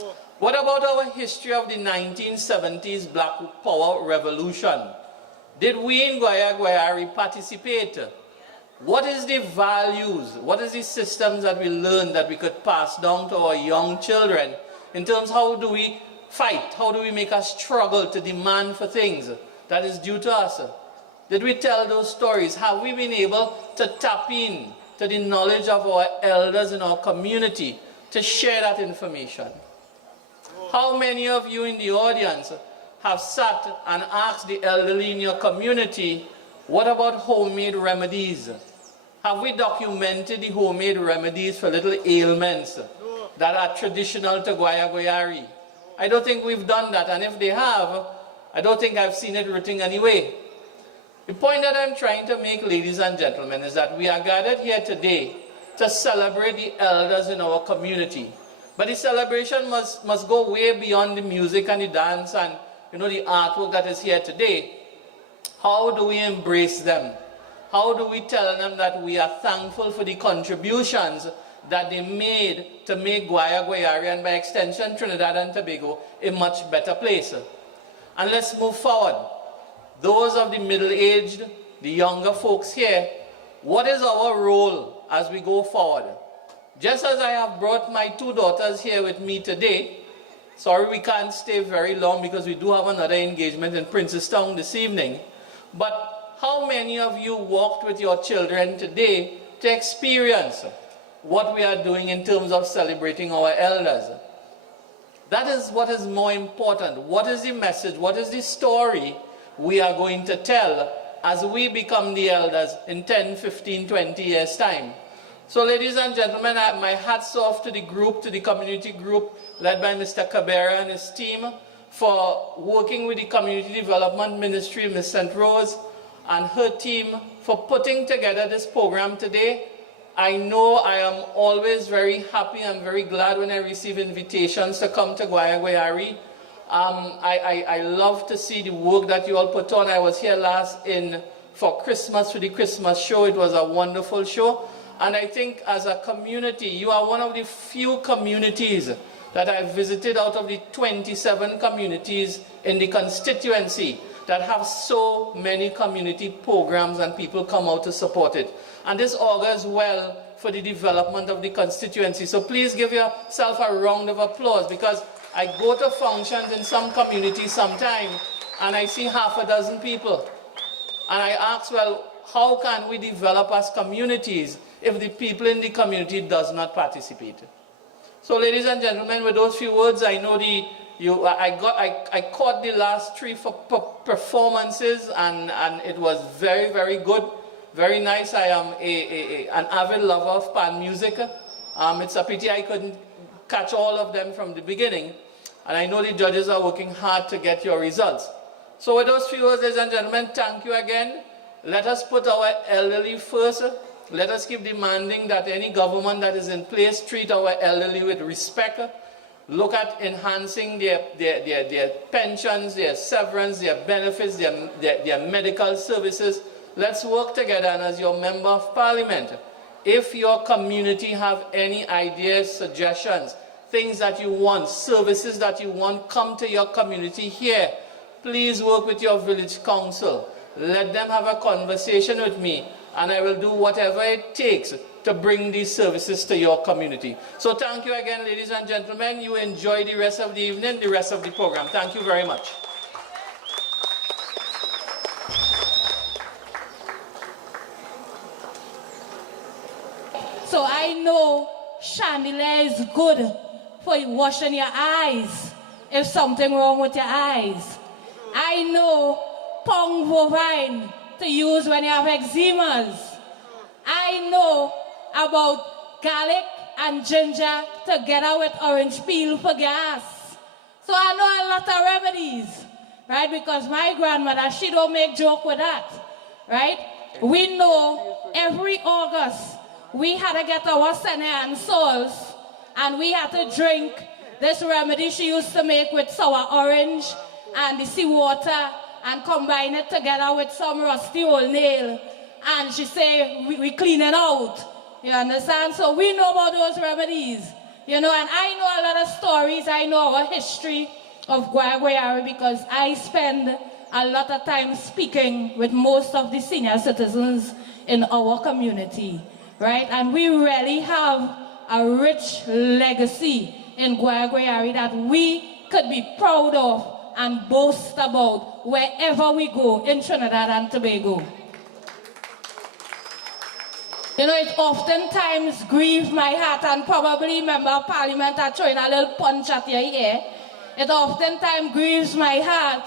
No. What about our history of the 1970s Black Power Revolution? Did we in Guayaguayare participate? What is the values, what is the systems that we learned that we could pass down to our young children in terms of how do we fight, how do we make a struggle to demand for things that is due to us? Did we tell those stories? Have we been able to tap in to the knowledge of our elders in our community to share that information? How many of you in the audience have sat and asked the elderly in your community, what about homemade remedies? Have we documented the homemade remedies for little ailments that are traditional to Guayaguayare? I don't think we've done that, and if they have, I don't think I've seen it written anyway. The point that I'm trying to make, ladies and gentlemen, is that we are gathered here today to celebrate the elders in our community. But the celebration must go way beyond the music and the dance and the artwork that is here today. How do we embrace them? How do we tell them that we are thankful for the contributions that they made to make Guayaguayare and by extension Trinidad and Tobago a much better place? And let's move forward. Those of the middle-aged, the younger folks here, what is our role as we go forward? Just as I have brought my two daughters here with me today, sorry we can't stay very long because we do have another engagement in Princestown this evening, but how many of you walked with your children today to experience what we are doing in terms of celebrating our elders? That is what is more important. What is the message? What is the story we are going to tell as we become the elders in 10, 15, 20 years' time? So ladies and gentlemen, my hats off to the group, to the community group led by Mr. Cabrera and his team for working with the Community Development Ministry, Ms. St. Rose, and her team for putting together this program today. I know I am always very happy and very glad when I receive invitations to come to Guayaguayare. I love to see the work that you all put on. I was here last for Christmas, for the Christmas show. It was a wonderful show. And I think as a community, you are one of the few communities that I've visited out of the 27 communities in the constituency that have so many community programs and people come out to support it. And this augurs well for the development of the constituency. So please give yourself a round of applause, because I go to functions in some communities sometime and I see half a dozen people. And I asked, well, how can we develop as communities if the people in the community does not participate? So ladies and gentlemen, with those few words, I know I caught the last three performances, and it was very, very good, very nice. I am an avid lover of pan music. It's a pity I couldn't catch all of them from the beginning, and I know the judges are working hard to get your results. So with those few words, ladies and gentlemen, thank you again. Let us put our elderly first. Let us keep demanding that any government that is in place treat our elderly with respect. Look at enhancing their pensions, their severance, their benefits, their medical services. Let's work together. And as your member of parliament, if your community have any ideas, suggestions, things that you want, services that you want, come to your community here. Please work with your village council. Let them have a conversation with me, and I will do whatever it takes to bring these services to your community. So thank you again, ladies and gentlemen. You enjoy the rest of the evening, the rest of the program. Thank you very much. So I know chandelier is good for washing your eyes if something wrong with your eyes. I know pong bovine to use when you have eczemas. I know about garlic and ginger together with orange peel for gas. So I know a lot of remedies, right? Because my grandmother, she don't make joke with that, right? We know every August we had to get our sene and souls, and we had to drink this remedy she used to make with sour orange and the seawater and combine it together with some rusty old nail. And she say, we clean it out. You understand? So we know about those remedies. You know, and I know a lot of stories. I know our history of Guayaguayare because I spend a lot of time speaking with most of the senior citizens in our community, right? And we really have a rich legacy in Guayaguayare that we could be proud of and boast about wherever we go in Trinidad and Tobago. You know, it oftentimes grieves my heart, and probably member of parliament are throwing a little punch at your ear. It oftentimes grieves my heart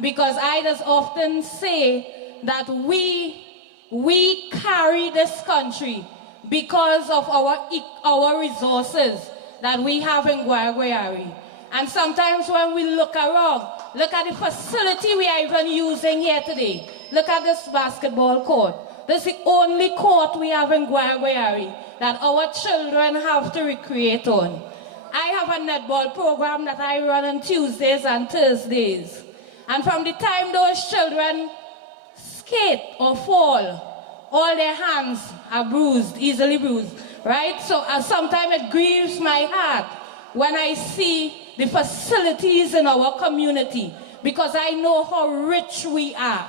because I just often say that we carry this country because of our resources that we have in Guayaguayare. And sometimes when we look around, look at the facility we are even using here today. Look at this basketball court. This is the only court we have in Guayaguayare that our children have to recreate on. I have a netball program that I run on Tuesdays and Thursdays. And from the time those children skate or fall, all their hands are bruised, easily bruised, right? So sometimes it grieves my heart when I see the facilities in our community, because I know how rich we are,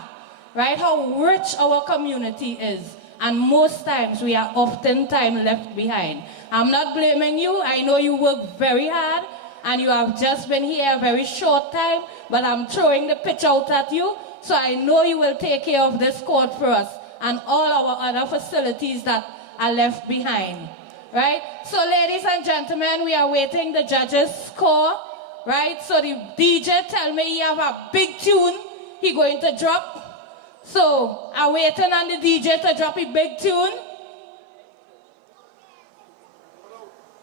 right? How rich our community is. And most times we are oftentimes left behind. I'm not blaming you. I know you work very hard and you have just been here a very short time, but I'm throwing the pitch out at you. So I know you will take care of this court for us and all our other facilities that are left behind. Right? So ladies and gentlemen, we are waiting the judges' score, right? So the DJ tell me he have a big tune he going to drop. So I'm waiting on the DJ to drop a big tune.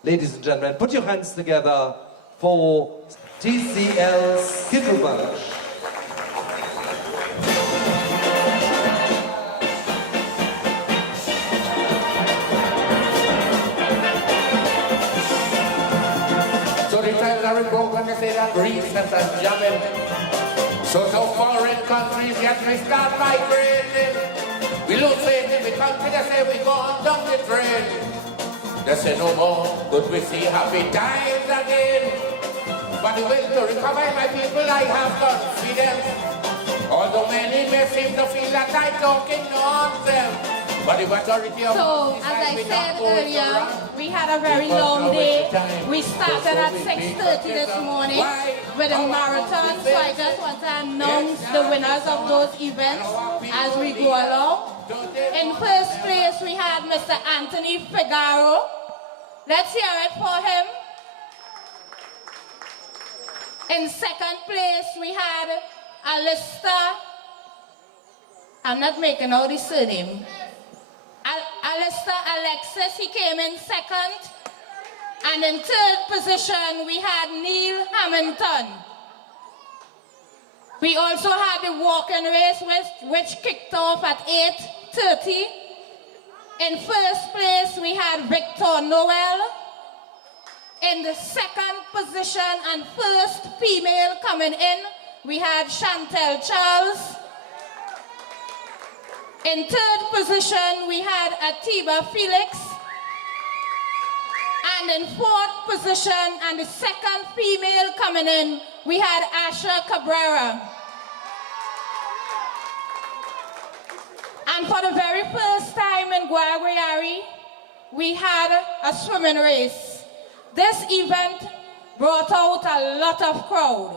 Ladies and gentlemen, put your hands together for TCL Skiffle Bunch. When they say that recent and jamming. So foreign countries yet we start migrating. We lose faith in the country, they say we go on down the drain. They say no more, but we see happy times again. But the way to recover my people, I have confidence. Although many may seem to feel that I'm talking nonsense. But the majority of So, as I said earlier, we had a very long day. We started at 6:30 this morning with a marathon, so I just want to announce the winners of those events as we go along. In first place, we had Mr. Anthony Figaro. Let's hear it for him. In second place, we had Alistair. I'm not making out the surname. Alistair Alexis, he came in second. And in third position, we had Neil Hamilton. We also had the walk-in race, which kicked off at 8:30. In first place, we had Victor Noel. In the second position and first female coming in, we had Chantel Charles. In third position, we had Atiba Felix. And in fourth position, and the second female coming in, we had Asha Cabrera. And for the very first time in Guayaguayare, we had a swimming race. This event brought out a lot of crowd.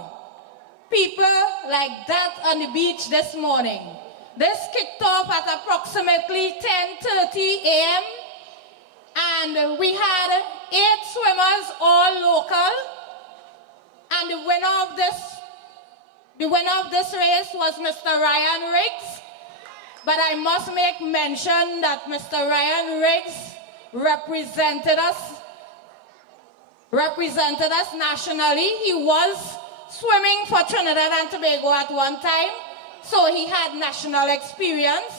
People like that on the beach this morning. This kicked off at approximately 10:30 a.m. and we had 8 swimmers, all local. And the winner of this race was Mr. Ryan Riggs. But I must make mention that Mr. Ryan Riggs represented us nationally. He was swimming for Trinidad and Tobago at one time, so he had national experience.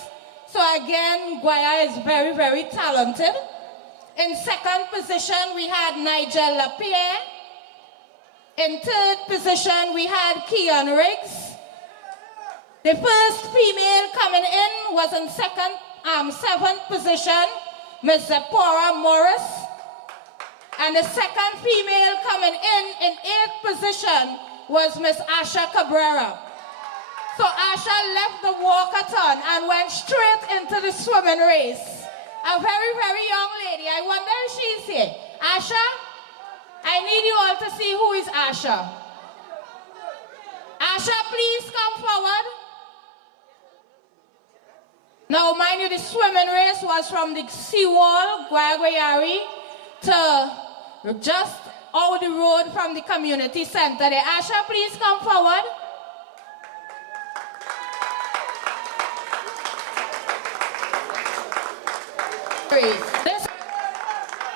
So again, Guaya is very, very talented. In second position, we had Nigel Lapierre. In third position, we had Keon Riggs. The first female coming in was in seventh position, Ms. Zipporah Morris. And the second female coming in 8th position, was Miss Asha Cabrera. So Asha left the walkathon and went straight into the swimming race. A very, very young lady. I wonder if she's here. Asha, I need you all to see who is Asha. Asha, please come forward. Now, mind you, the swimming race was from the seawall, Guayaguayare, to just out the road from the community center there. Asha, please come forward.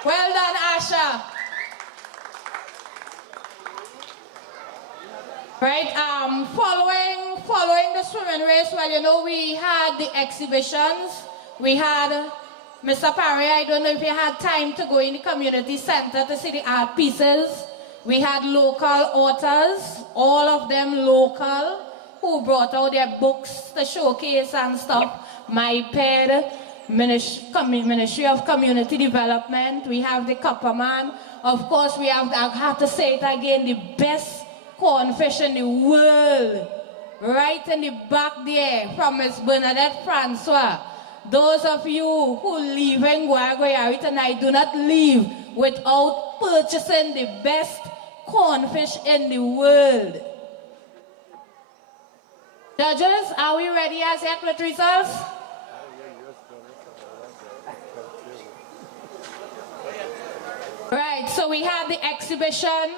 Well done, Asha. Right, following the swimming race, well, you know, we had the exhibitions. We had, Mr. Parry, I don't know if you had time to go in the community center to see the art pieces. We had local authors, all of them local, who brought out their books to showcase and stuff. My PED, Ministry of Community Development. We have the Copperman. Of course, we have, I have to say it again, the best cornfish in the world. Right in the back there from Miss Bernadette Francois. Those of you who leave in Guayaguayare tonight, do not leave without purchasing the best cornfish in the world. Judges, are we ready as yet with results? Right, so we had the exhibition.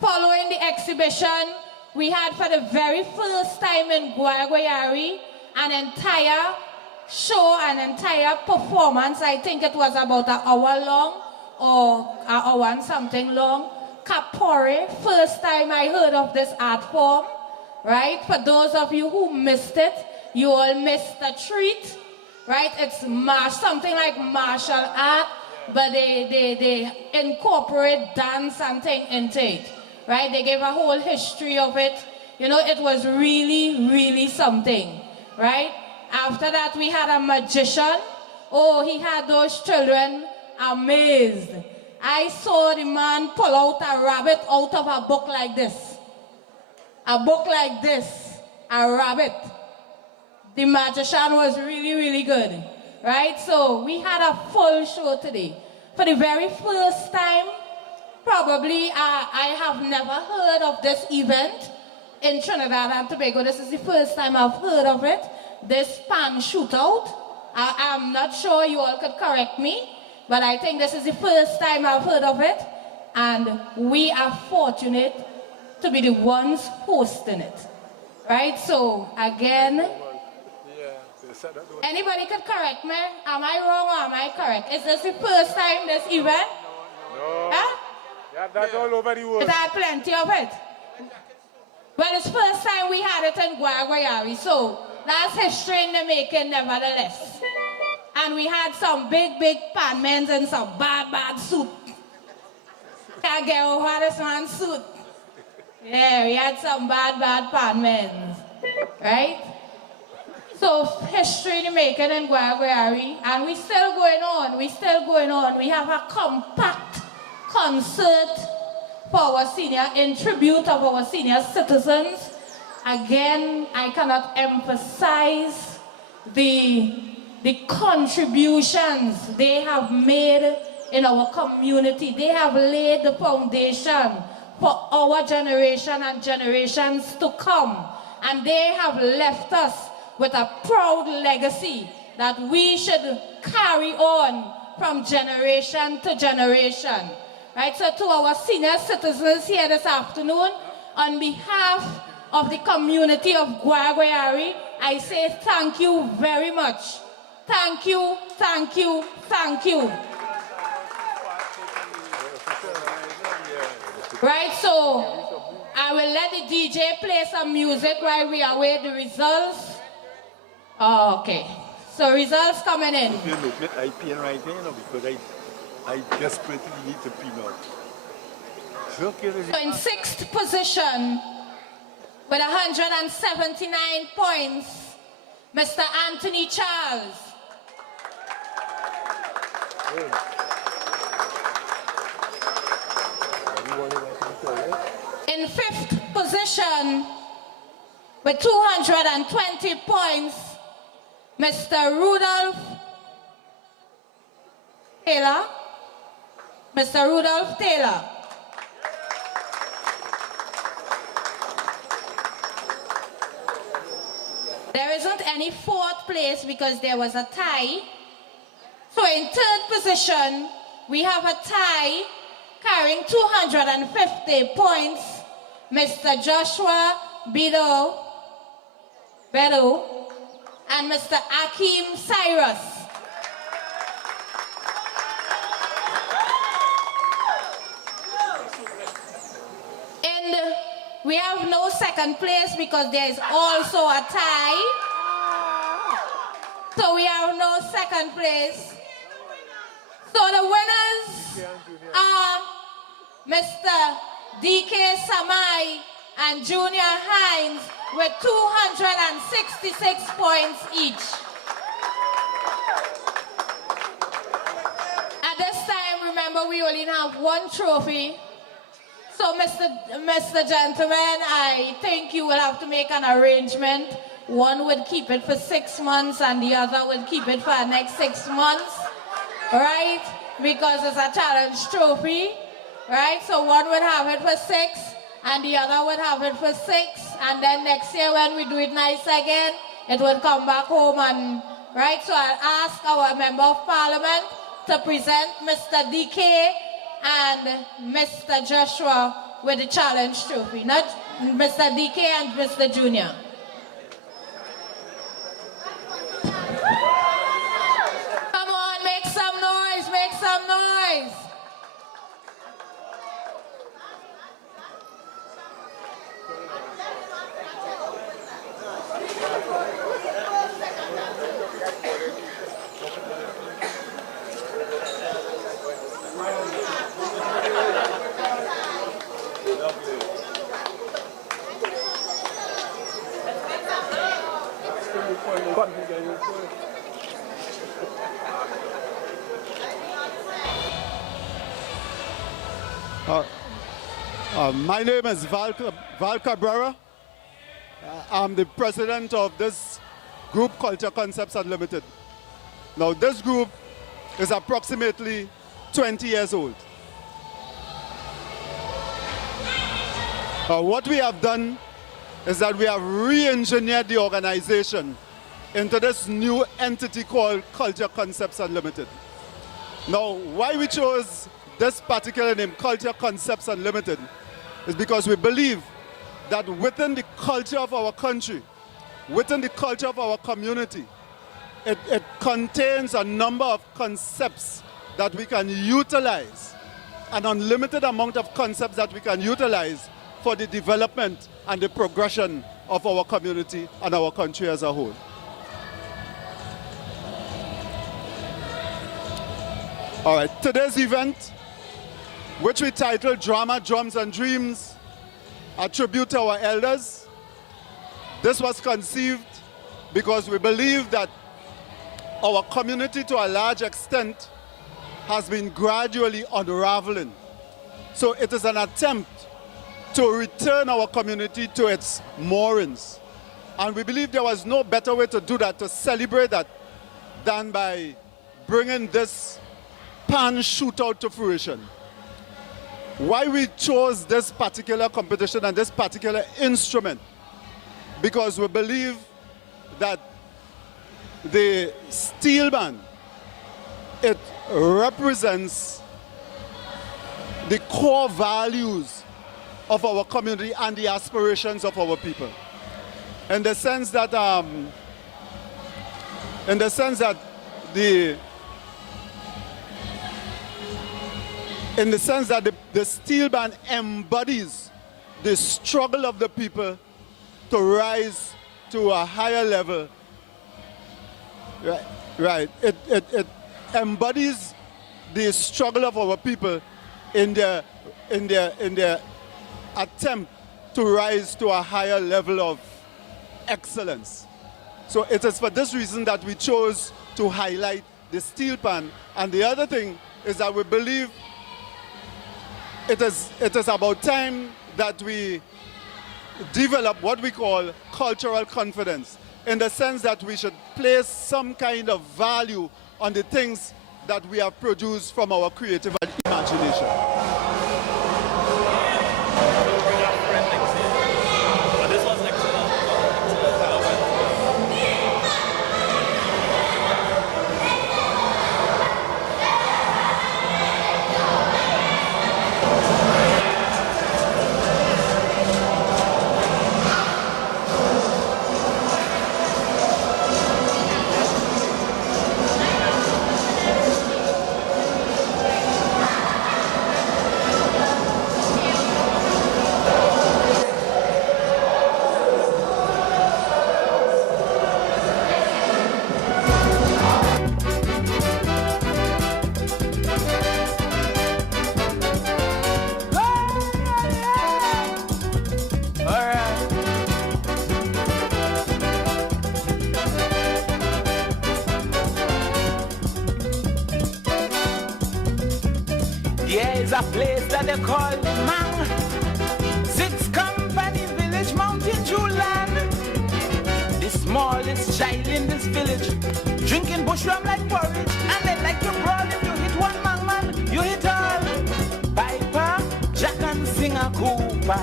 Following the exhibition, we had for the very first time in Guayaguayare an entire show, an entire performance. I think it was about an hour long or an hour and something long. Kapore, first time I heard of this art form, right? For those of you who missed it, you all missed the treat, right? It's something like martial art, but they incorporate dance and thing into it, right? They gave a whole history of it. You know, it was really, really something, right? After that, we had a magician. Oh, he had those children amazed. I saw the man pull out a rabbit out of a book like this. A book like this, a rabbit. The magician was really, really good. right? So we had a full show today. For the very first time, probably I have never heard of this event in Trinidad and Tobago. This is the first time I've heard of it, this pan shootout. I'm not sure you all could correct me, but I think this is the first time I've heard of it, and we are fortunate to be the ones hosting it, right? So again, anybody could correct me? Am I wrong or am I correct? Is this the first time this event? No. Huh? Yeah, that's all over the world. It had plenty of it. Well, it's first time we had it in Guayaguayare, so that's history in the making nevertheless. And we had some big pan men and some bad suit. Can't get over this man's suit. Yeah, we had some bad pan men, right? So history in the making in Guayaguayare, and we still going on. We have a compact concert for our senior, in tribute of our senior citizens. Again, I cannot emphasize the contributions they have made in our community. They have laid the foundation for our generation and generations to come. And they have left us with a proud legacy that we should carry on from generation to generation. Right, so to our senior citizens here this afternoon, on behalf of the community of Guayaguayare, I say thank you very much. Thank you. Right, so I will let the DJ play some music while we await the results. Oh, okay, so results coming in. You look at I pin right now because I desperately need to pin out. So in 6th position, with 179 points, Mr. Anthony Charles. In 5th position, with 220 points, Mr. Rudolph Taylor. Mr. Rudolph Taylor. There isn't any 4th place because there was a tie. So in 3rd position, we have a tie carrying 250 points, Mr. Joshua Bedo and Mr. Akeem Cyrus. And we have no 2nd place because there is also a tie. So we have no 2nd place. So the winners are Mr. D.K. Samai and Junior Hines with 266 points each. At this time, remember, we only have 1 trophy. So, Mr. Gentleman, I think you will have to make an arrangement. One would keep it for 6 months and the other would keep it for the next 6 months, right? Because it's a challenge trophy, right? So one would have it for 6 and the other would have it for 6. And then next year when we do it nice again, it would come back home and, right? So I'll ask our Member of Parliament to present Mr. DK and Mr. Joshua with the challenge trophy, not Mr. DK and Mr. Junior. Come on, make some noise, make some noise. My name is Val Cabrera. I'm the president of this group, Culture Concepts Unlimited. Now, this group is approximately 20 years old. What we have done is that we have re-engineered the organization into this new entity called Culture Concepts Unlimited. Now, why we chose this particular name, Culture Concepts Unlimited, is because we believe that within the culture of our country, within the culture of our community, it contains a number of concepts that we can utilize, an unlimited amount of concepts that we can utilize for the development and the progression of our community and our country as a whole. All right, today's event, which we titled Drama, Drums and Dreams, a tribute to our elders. This was conceived because we believe that our community, to a large extent, has been gradually unraveling. So it is an attempt to return our community to its moorings. And we believe there was no better way to do that, to celebrate that, than by bringing this pan shootout to fruition. Why we chose this particular competition and this particular instrument? Because we believe that the steel band, it represents the core values of our community and the aspirations of our people. In the sense that the steel band embodies the struggle of the people to rise to a higher level. Right. It embodies the struggle of our people in their attempt to rise to a higher level of excellence. So it is for this reason that we chose to highlight the steel pan. And the other thing is that we believe it is about time that we develop what we call cultural confidence, in the sense that we should place some kind of value on the things that we have produced from our creative imagination. There's a place that they call Mang, 6 Company Village, Mountain Dew Land. The smallest child in this village, drinking bush rum like porridge, and they like to brawl. If you hit one Mang man, you hit all. Piper, Jack and Singer Cooper,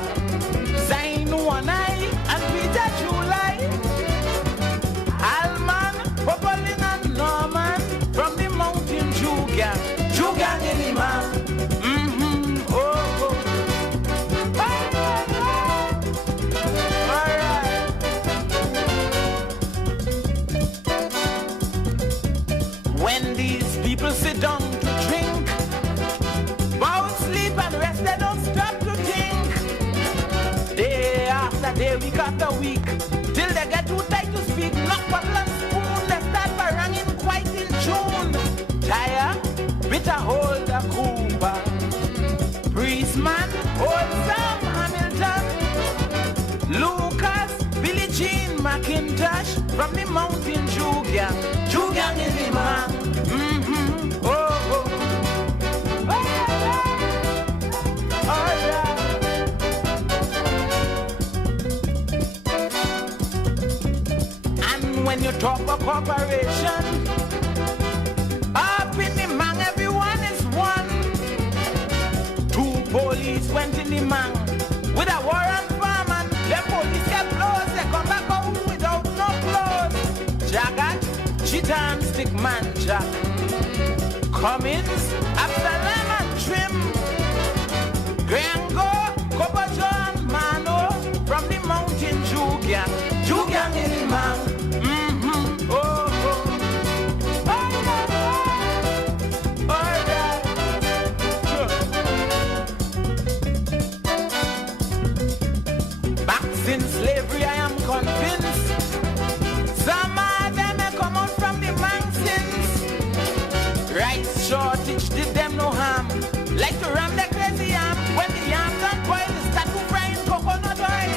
Zain One Eye, and Peter July, Alman, Popolin and Norman, from the Mountain Dew Gang. Dew Gang in the man. When these people sit down to drink, bow, sleep and rest, they don't stop to think. Day after day, week after week, till they get too tight to speak. Knock bottle and spoon, they start baranging quite in June. Tire, bitter hold a Cooper, Priestman, old Sam Hamilton, Lucas, Billie Jean McIntosh, from the Mountain Dew Gang. Dew Gang is the man. When you talk of corporation, the man with a warrant farm and the police get close. They come back home without no clothes. Jagat, Chitan, Stick Man, Jack. Cummins, Absalom and Trim. Grango, Copa John, Mano, from the mountain Jugang. Jugang in the man. Mm-hmm. Oh, oh. In slavery, I am convinced some of them may come out from the mountains. Rice shortage did them no harm. Like to ram the crazy yam. When the yam don't boil, they start to fry in coconut oil.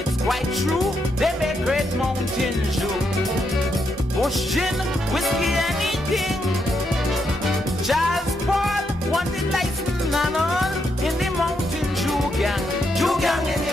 It's quite true, they make great mountain dew. Bush gin, whiskey, anything. Charles Paul wanted license and all in the mountain Jew gang. Jew gang in the